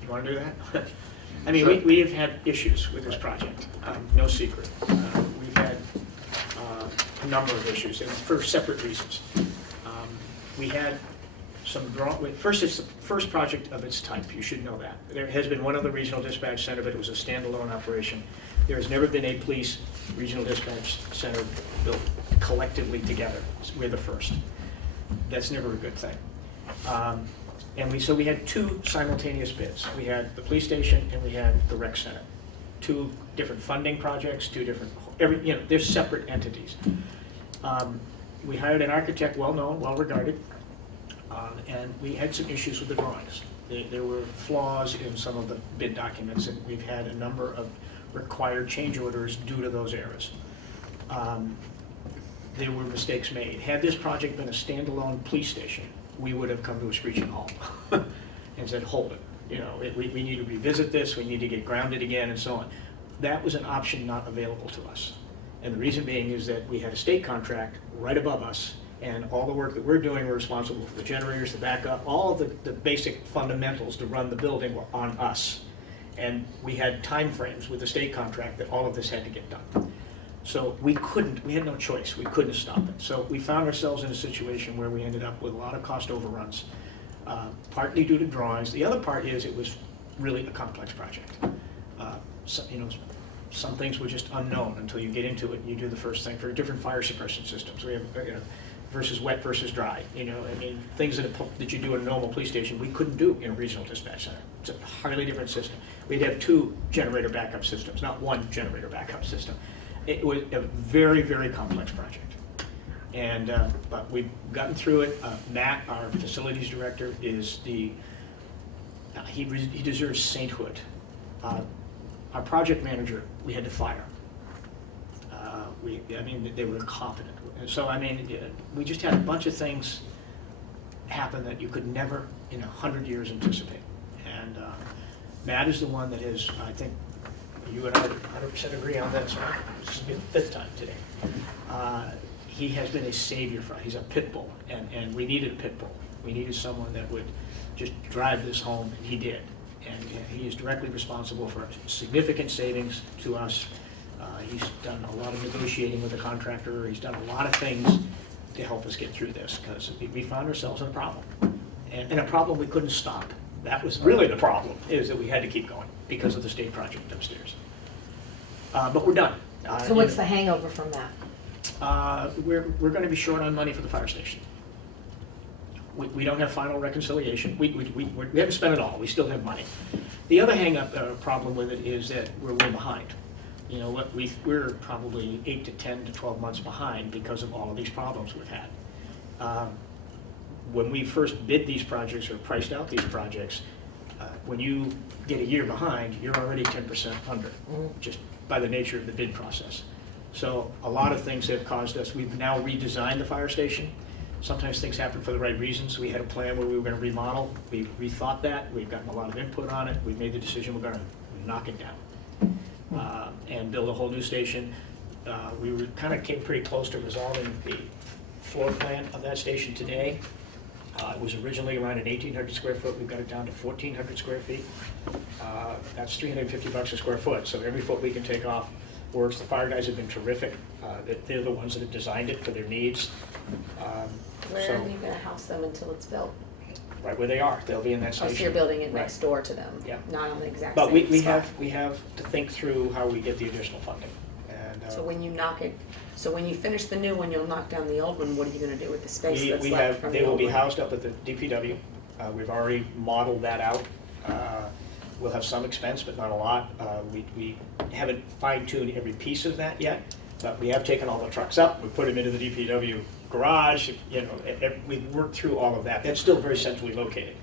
You want to do that? I mean, we have had issues with this project, no secret. We've had a number of issues, and for separate reasons. We had some first, it's the first project of its type, you should know that. There has been one other regional dispatch center, but it was a standalone operation. There has never been a police regional dispatch center built collectively together. We're the first. That's never a good thing. So we had two simultaneous bids. We had the police station and we had the rec center. Two different funding projects, two different, they're separate entities. We hired an architect, well-known, well-regarded, and we had some issues with the drawings. There were flaws in some of the bid documents, and we've had a number of required change orders due to those errors. There were mistakes made. Had this project been a standalone police station, we would have come to a screeching halt and said, hold it. We need to revisit this, we need to get grounded again, and so on. That was an option not available to us. And the reason being is that we had a state contract right above us, and all the work that we're doing, we're responsible for the generators, the backup, all of the basic fundamentals to run the building were on us. And we had timeframes with the state contract that all of this had to get done. So we had no choice, we couldn't stop it. So we found ourselves in a situation where we ended up with a lot of cost overruns, partly due to drawings. The other part is it was really a complex project. Some things were just unknown until you get into it and you do the first thing. For different fire suppression systems, we have versus wet versus dry. Things that you do in a normal police station, we couldn't do in a regional dispatch center. It's a highly different system. We'd have two generator backup systems, not one generator backup system. It was a very, very complex project. But we've gotten through it. Matt, our facilities director, is he deserves sainthood. Our project manager, we had to fire. They were incompetent. And so, we just had a bunch of things happen that you could never in 100 years anticipate. And Matt is the one that is, I think, you and I 100% agree on this, right? This will be the fifth time today. He has been a savior for us. He's a pit bull, and we needed a pit bull. We needed someone that would just drive this home, and he did. And he is directly responsible for significant savings to us. He's done a lot of negotiating with the contractor. He's done a lot of things to help us get through this, because we found ourselves in a problem. And a problem we couldn't stop. That was really the problem, is that we had to keep going because of the state project upstairs. But we're done. So what's the hangover from that? We're going to be short on money for the fire station. We don't have final reconciliation. We haven't spent it all. We still have money. The other problem with it is that we're way behind. We're probably 8 to 10 to 12 months behind because of all of these problems we've had. When we first bid these projects or priced out these projects, when you get a year behind, you're already 10% under, just by the nature of the bid process. So a lot of things have caused us, we've now redesigned the fire station. Sometimes things happen for the right reasons. We had a plan where we were going to remodel. We've rethought that. We've gotten a lot of input on it. We've made the decision we're going to knock it down and build a whole new station. We came pretty close to resolving the floor plan of that station today. It was originally around an 1,800 square foot. We've got it down to 1,400 square feet. That's $350 a square foot. So every foot we can take off works. The fire guys have been terrific. They're the ones that have designed it for their needs. Where are you gonna house them until it's built? Right where they are. They'll be in that Oh, station. so you're building it Right. next door to them? Yeah. Not on the exact But same we spot? have to think through how we get the additional funding. And So when you finish the new one, you'll knock down the old one, what are you gonna do with the space that's left from the they will old be one? housed up at the DPW. We've already modeled that out. We'll have some expense, but not a lot. We haven't fine-tuned every piece of that yet. But we have taken all the trucks up, we put them into the DPW garage, you know, we worked through all of that. That's still very centrally located.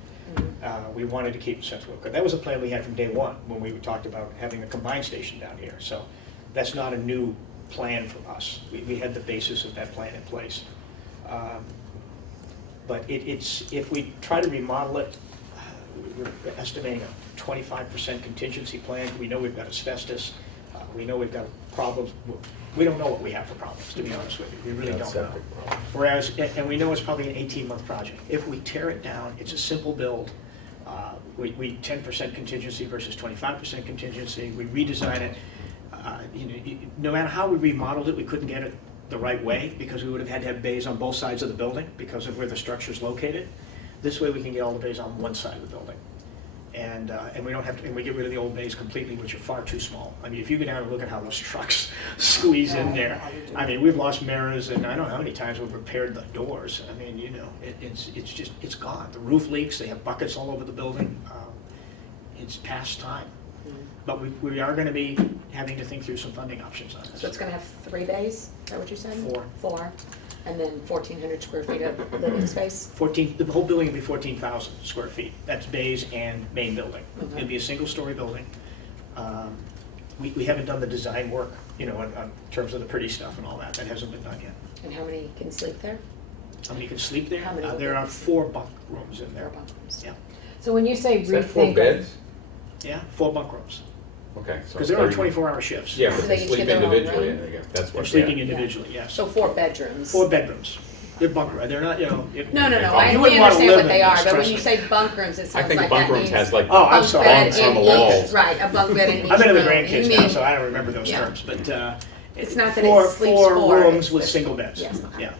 We wanted to keep it centrally located. That was a plan we had from day one when we talked about having a combined station down here. So that's not a new plan for us. We had the basis of that plan in place. But if we try to remodel it, we're estimating a 25% contingency plan. We know we've got asbestos. We know we've got problems. We don't know what we have for problems, to be honest with you. We really don't know. Whereas, and we know it's probably an 18-month project. If we tear it down, it's a simple build. We 10% contingency versus 25% contingency. We redesign it. You know, no matter how we remodeled it, we couldn't get it the right way because we would have had to have bays on both sides of the building because of where the structure is located. This way we can get all the bays on one side of the building. And we don't have to, and we get rid of the old bays completely, which are far too small. I mean, if you go down and look at how those trucks squeeze in there, I mean, we've lost mirrors, and I don't know how many times we've repaired the doors. I mean, you know, it's gone. The roof leaks. They have buckets all over the building. It's past time. But we are going to be having to think through some funding options on this. So it's gonna have 3 bays, is that what you said? 4. 4, and then 1,400 square feet of living space? The whole building will be 14,000 square feet. That's bays and main building. Okay. It'll be a single-story building. We haven't done the design work, you know, in terms of the pretty stuff and all that. That hasn't been done yet. And how many can sleep there? How many can sleep there? How many will There be- are 4 bunk rooms in 4 there. bunk rooms. Yeah, So when you say Is that 4 rethink, beds? yeah, 4 bunk rooms. Okay. so Because there are 30 24-hour shifts. Yeah, So but they they each sleep get their own individually, room? I guess, that's They're what. sleeping yeah. individually, yes. So 4 bedrooms? 4 bedrooms. They're bunk rooms. They're not, you know. No, You we wouldn't wanna understand live what in they are, this, but when trust you me. say bunk rooms, it I sounds think like bunk that rooms means has like Oh, I'm bunk sorry. bed bunks in on the each- walls. Right, a bunk bed in each room. I've been in the You grandkids mean- now, so I don't remember those Yeah. terms, but It's not that it sleeps 4, rooms it's with the- single beds. Yes, okay. Yeah.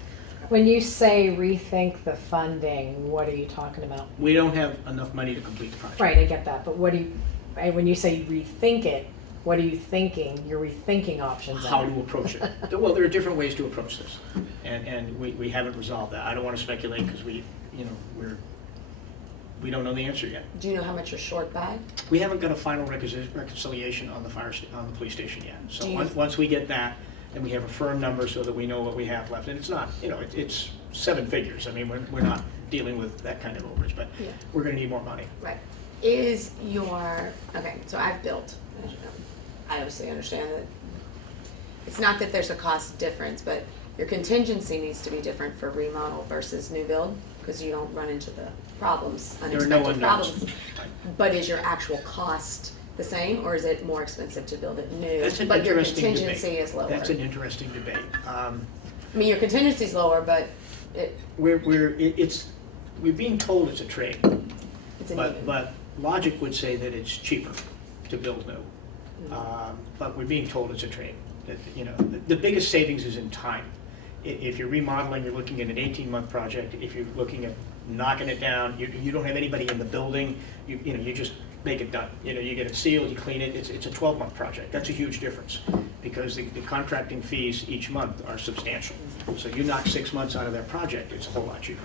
when you say rethink the funding, what are you talking about? We don't have enough money to complete the project. Right, I get that, but what do you, when you say rethink it, what are you thinking? You're rethinking options. How to approach it. Well, there are different ways to approach this, and we haven't resolved that. I don't want to speculate because we don't know the answer yet. Do you know how much you're short by? We haven't got a final reconciliation on the on the police station yet. So Do you- once we get that, then we have a firm number so that we know what we have left. And it's not, you know, it's 7 figures. I mean, we're not dealing with that kind of overage, but Yeah. we're going to need more money. Right. Is your, okay, so I've built, as you know, I obviously understand that it's not that there's a cost difference, but your contingency needs to be different for remodel versus new build, because you don't run into the problems, There are no unexpected unknowns. problems. But is your actual cost the same, or is it more expensive to build it new? That's an But your interesting debate. contingency is lower. That's an interesting debate. I mean, your contingency is lower, but We're being told it's a trade. it's an But, even. but logic would say that it's cheaper to build new. But we're being told it's a trade. That, you know, the biggest savings is in time. If you're remodeling, you're looking at an 18-month project. If you're looking at knocking it down, you don't have anybody in the building, you just make it done. You know, you get it sealed, you clean it, it's a 12-month project. That's a huge difference because the contracting fees each month are substantial. So you knock 6 months out of that project, it's a whole lot cheaper.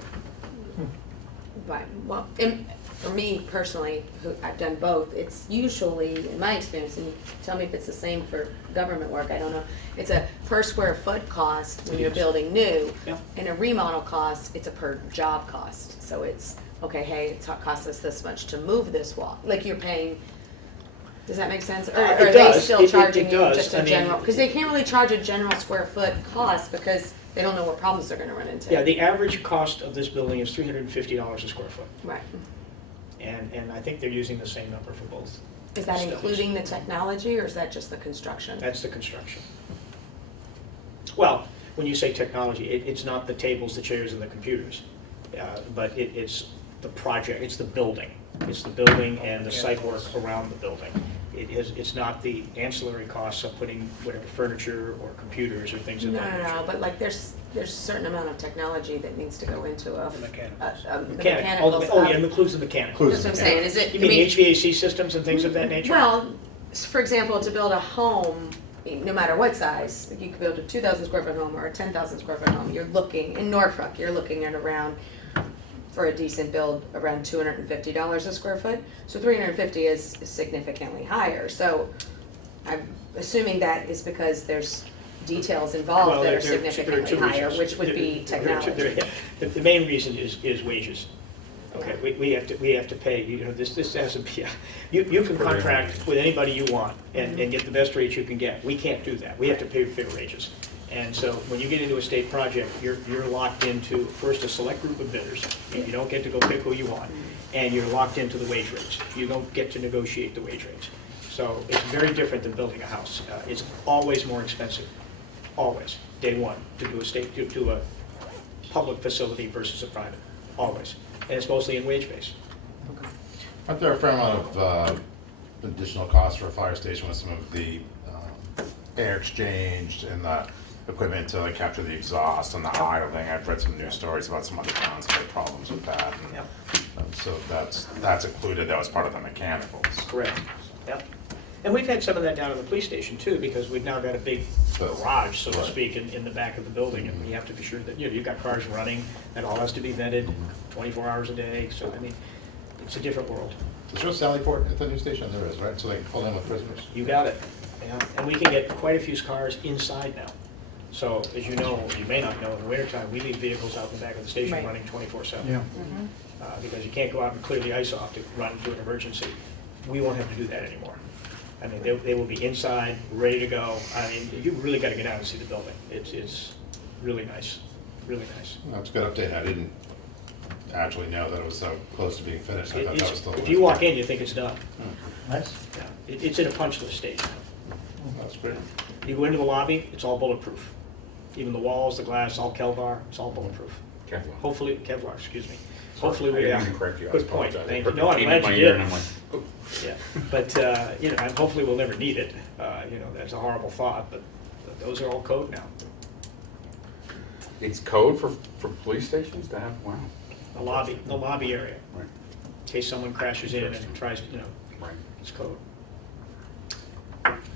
Right, well, and for me personally, who I've done both, it's usually, in my experience, and tell me if it's the same for government work, I don't know, it's a per square foot cost when you're Yes. building new. Yeah. And a remodel cost, it's a per job cost, so it's, okay, hey, it costs us this much to move this wall, like you're paying, does that make sense? Or It are they does. still It charging you does. just I a mean- general, because they can't really charge a general square foot cost because they don't know what problems they're gonna run into. Yeah, the average cost of this building is $350 a square foot. Right. And I think they're using the same number for both. Is that studies. including the technology, or is that just the construction? That's the construction. Well, when you say technology, it's not the tables, the chairs, and the computers, but it's the project, it's the building. It's the building and the site work around the building. It's not the ancillary costs of putting whatever furniture or computers or things of No, that no, nature. no, but like there's a certain amount of technology that needs to go into a. The mechanicals. The Mechanic, mechanicals. oh, yeah, it includes the mechanics. Includes That's what I'm saying, is it, You I mean mean, the HVAC systems and things of that nature? well, for example, to build a home, no matter what size, you could build a 2,000 square foot home or a 10,000 square foot home, you're looking, in Norfolk, you're looking at around, for a decent build, around $250 a square foot. So 350 is significantly higher, so I'm assuming that is because there's details Well, involved that there are are two significantly higher, reasons. which would be technology. The main reason is wages. Okay, we have to pay, you know, this hasn't, yeah, you can contract with anybody you want and get the best rates you can get. We can't do that. We have to pay fair wages. And so when you get into a state project, you're locked into, first, a select group of bidders. You don't get to go pick who you want. And you're locked into the wage rates. You don't get to negotiate the wage rates. So it's very different than building a house. It's always more expensive, always, day one, to do a public facility versus a private, always. And it's mostly in wage base. Aren't there a fair amount of additional costs for a fire station with some of the air exchange and the equipment to like capture the exhaust and the idling? I've read some news stories about some other towns that had problems with that. And, Yep. so that's included, that was part of the mechanicals. Correct. Yep. And we've had some of that down at the police station too, because we've now got a big garage, so to Right. speak, in the back of the building, and we have to be sure that, you know, you've got cars running, that all has to be vetted 24 hours a day, so I mean, it's a different world. Is there a Sally port at the new station? There is, right? So they can pull in with prisoners? You got it. Yeah. And we can get quite a few cars inside now. So, as you know, you may not know, in the wintertime, we leave vehicles out in the back of the station Right. running 24/7. Yeah. Because you can't go out and clear the ice off to run to an emergency. We won't have to do that anymore. I mean, they will be inside, ready to go. I mean, you really got to get out and see the building. It's really nice, really nice. That's a good update. I didn't actually know that it was so close to being finished. I thought that was still. If you walk in, you think it's done. Nice. Yeah. It's in a punch list stage. That's great. You go into the lobby, it's all bulletproof. Even the walls, the glass, all Kevlar, it's all bulletproof. Kevlar. Hopefully, Kevlar, excuse me. Sorry, Hopefully, I we didn't mean to correct you. I Good point. apologize. Thank It you. No, I'm came in glad my you ear did. and I'm like, oh. Yeah, but, you know, and hopefully we'll never need it. You know, that's a horrible thought, but those are all code now. It's code for police stations to have, wow. The lobby area, Right, in case someone crashes in and tries, you know, right. it's code.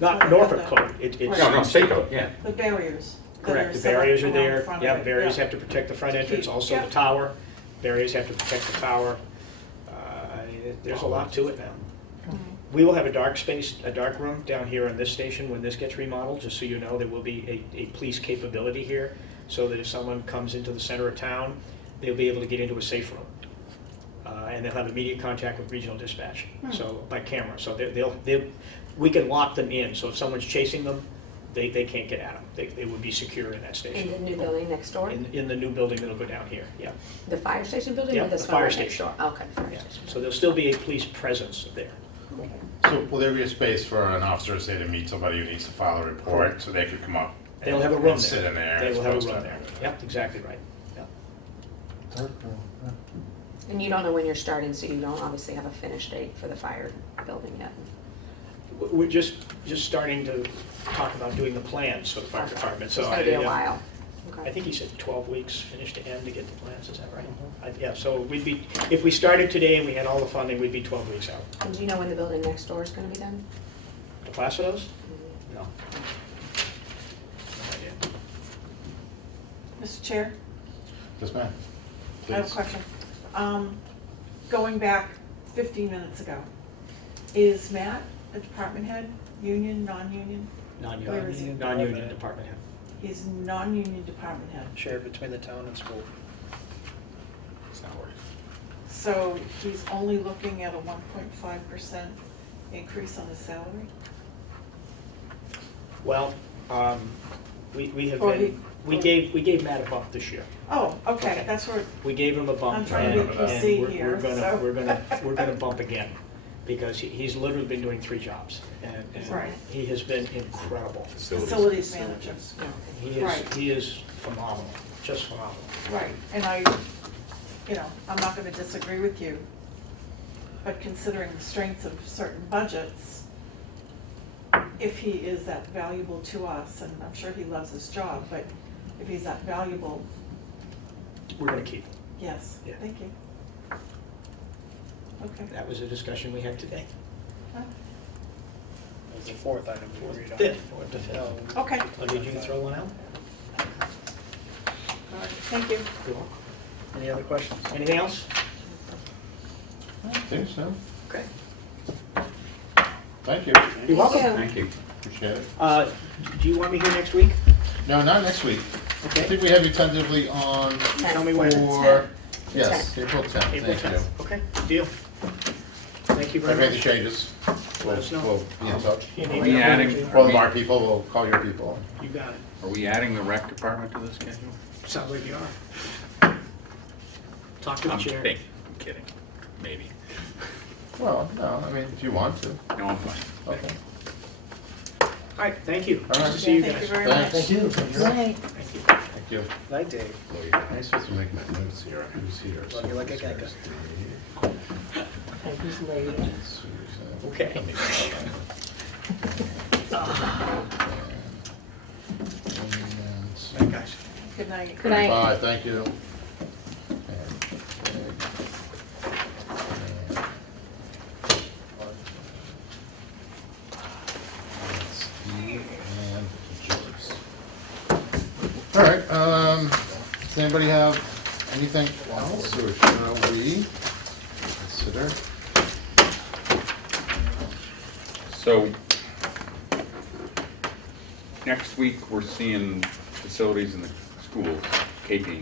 Not Norfolk code, it's. No, state code, yeah. The barriers. that Correct, are the set up barriers are around there, the front of yeah, it, barriers yeah. have to protect the front entrance, Keep- also yeah. the tower. Barriers have to protect the tower. There's a lot to it now. Mhm. We will have a dark space, a dark room down here on this station when this gets remodeled, just so you know, there will be a police capability here, so that if someone comes into the center of town, they'll be able to get into a safe room. And they'll have immediate contact with regional dispatch, so by camera, so we can lock them in, so if someone's chasing them, they can't get at them. They would be secure in that In station. the new building next door? In the new building that'll go down here, yeah. The fire station building Yeah, or this the one fire right next station. door? Okay, fire Yeah. station. So there'll still be a police presence there. Okay. So will there be a space for an officer, say, to meet somebody who needs to file a report, so they could come up? They'll have a and room Sit there. in there. They as will have a opposed room to- there. Yep, exactly right. Yep. Dark room, yeah. And you don't know when you're starting, so you don't obviously have a finish date for the fire building yet. We're just starting to talk about doing the plans for the fire department, so. It's gonna be a I- while. I Okay. think he said 12 weeks, finish to end to get the plans, is that right? Mm-hmm. Yeah, so if we started today and we had all the funding, we'd be 12 weeks out. And do you know when the building next door is gonna be done? The Placidos? Mm-hmm. No. No idea. Mr. Chair, Yes, ma'am. I have a Please. question. Going back 15 minutes ago, is Matt a department head, union, non-union? Where is he? Non-union, non-union department head. He's non-union department head. Shared between the town and school. Salary. So he's only looking at a 1.5% increase on his salary? Well, we have Or been, we gave Matt a bump this year. Oh, okay, Okay. that's where, We gave him a bump. I'm trying to and- be and PC we're- here, so. We're gonna bump again, because he's literally been doing 3 jobs, and Right. he has been incredible. facilities manager. Right. He is phenomenal, just phenomenal. Right, and I'm not gonna disagree with you, but considering the strengths of certain budgets, if he is that valuable to us, and I'm sure he loves his job, but if he's that valuable, We're gonna keep him. yes, Yeah. thank you. Okay. That was a discussion we had today. That was the fourth item we agreed on. Fifth, or the fifth. No. Okay, Oh, did you throw one out? all right, thank you. Good one. Any other questions? Anything else? I think so. Okay. Thank you. You're welcome. Thank Thank you. Appreciate it. Do you want me here next week? No, not next week. I Okay, think we have you tentatively on tell me when. for, The yes, April 10th. April Thank 10th. Okay, deal. Thank you you. very If anything much. changes, Let us know. we'll be in touch. You Are need we me, adding- All of our people will call your people. You got it. Are we adding the rec department to the schedule? Sounds like you are. Talk to the I'm chair. kidding, I'm kidding, maybe. Well, no, I mean, if you want to. No, I'm fine. Okay. All right, thank you. All Nice right. to see you Thank you guys. very Thanks. much. Thank you. Good night. Thank you. Thank you. Night, Dave. I'm supposed to make my notes here. Who's here? Love you like a gecko. And who's late? Okay. Bye, guys. Good night. Good night. Bye, thank you. All right, does anybody have anything else, or shall we consider? So, next week, we're seeing facilities in the schools, KP.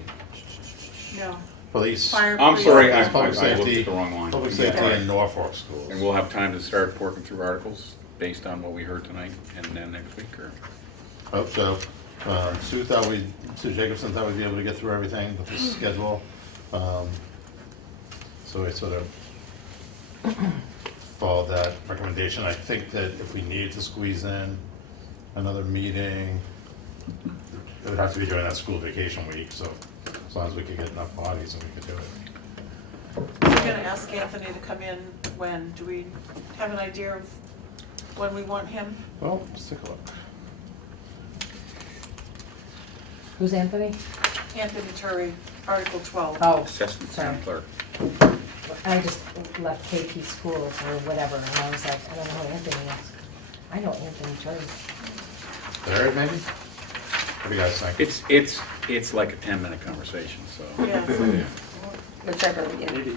No. Police, Fire. I'm police. sorry, I Public looked at safety, the wrong line. public Yeah. safety in Norfolk schools. And we'll have time to start working through articles based on what we heard tonight, and then next week, or? Hope so. Sue Jacobson thought we'd be able to get through everything with the schedule. So we sort of followed that recommendation. I think that if we needed to squeeze in another meeting, it would have to be during that school vacation week, so as long as we could get enough bodies, then we could do it. We're gonna ask Anthony to come in when? Do we have an idea of when we want him? Well, let's take a look. Who's Anthony? Anthony Turry, Article 12. Oh, Assessment sorry. town clerk. I just left KP schools or whatever, and I was like, I don't know who Anthony is. I know Anthony Turner. Third, maybe? What do you guys think? It's like a 10-minute conversation, so. Yeah. Whichever, yeah. Maybe.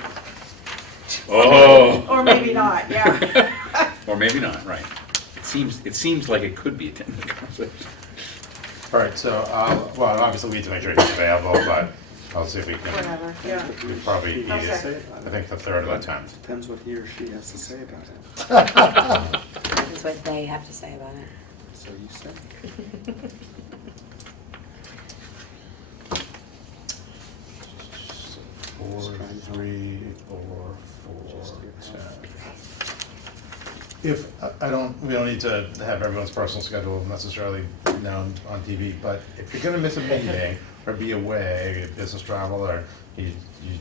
Oh! Or maybe not, yeah. Or maybe not, right. It seems like it could be a 10-minute conversation. All right, so, well, obviously we need to make sure he's available, but I'll see if we can. Whatever, yeah. We probably He has to need, say I about it. think the 3rd or the 10th. Depends what he or she has to say about it. That's what they have to say about it. So you say. 4, 3, or 4, 10. If, we don't need to have everyone's personal schedule necessarily known on TV, but if you're gonna miss a meeting or be away, business travel, or you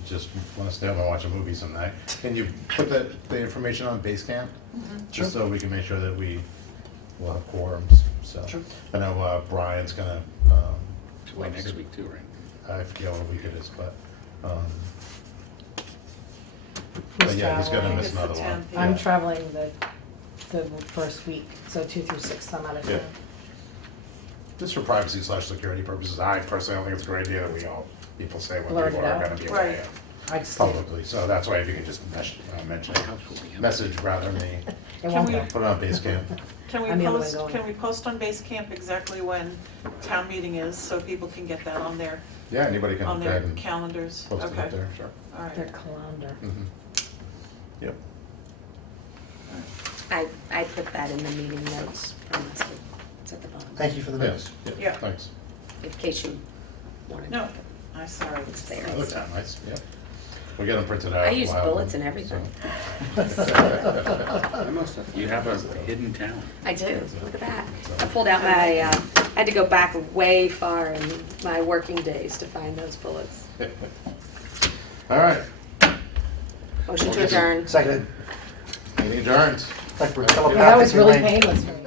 just wanna stay home and watch a movie some night, can you put the information on Basecamp? Just so we can make sure that we will have quorums, so. Sure. I know Brian's gonna, It's away next week too, right? I forget what week it is, but, Who's yeah, he's gonna traveling? miss It's the another one. 10th, I'm Yeah. traveling the first week, so 2 through 6, I'm out of Yeah. town. Just for privacy/security purposes, I personally don't think it's a great idea that people say when Blurt people it are out. gonna be away Right. I just publicly, so that's why if you can just mention it, message rather than it Can won't we- go. put it on Basecamp. Can we I'm the only one post, going. can we post on Basecamp exactly when town meeting is, so people can get that on their Yeah, anybody can on go their ahead and calendars? post it Okay, up there, sure. all Their right. calendar. Mhm. Yep. I put that in the meeting notes from last week. It's at the bottom. Thank you for the Yes, notes. Yeah. thanks. In case you wanted to. No, I'm sorry. It's there. Oh, it's nice, yep. We get them printed out. I use filed, bullets and everything. I must have. You have a hidden talent. I do, look at that. I pulled out my, I had to go back way far in my working days to find those bullets. All right, Motion to adjourn. Seconded. meeting adjourned. Like we're Yeah, Yeah, that was telepathically really linked. painless for me.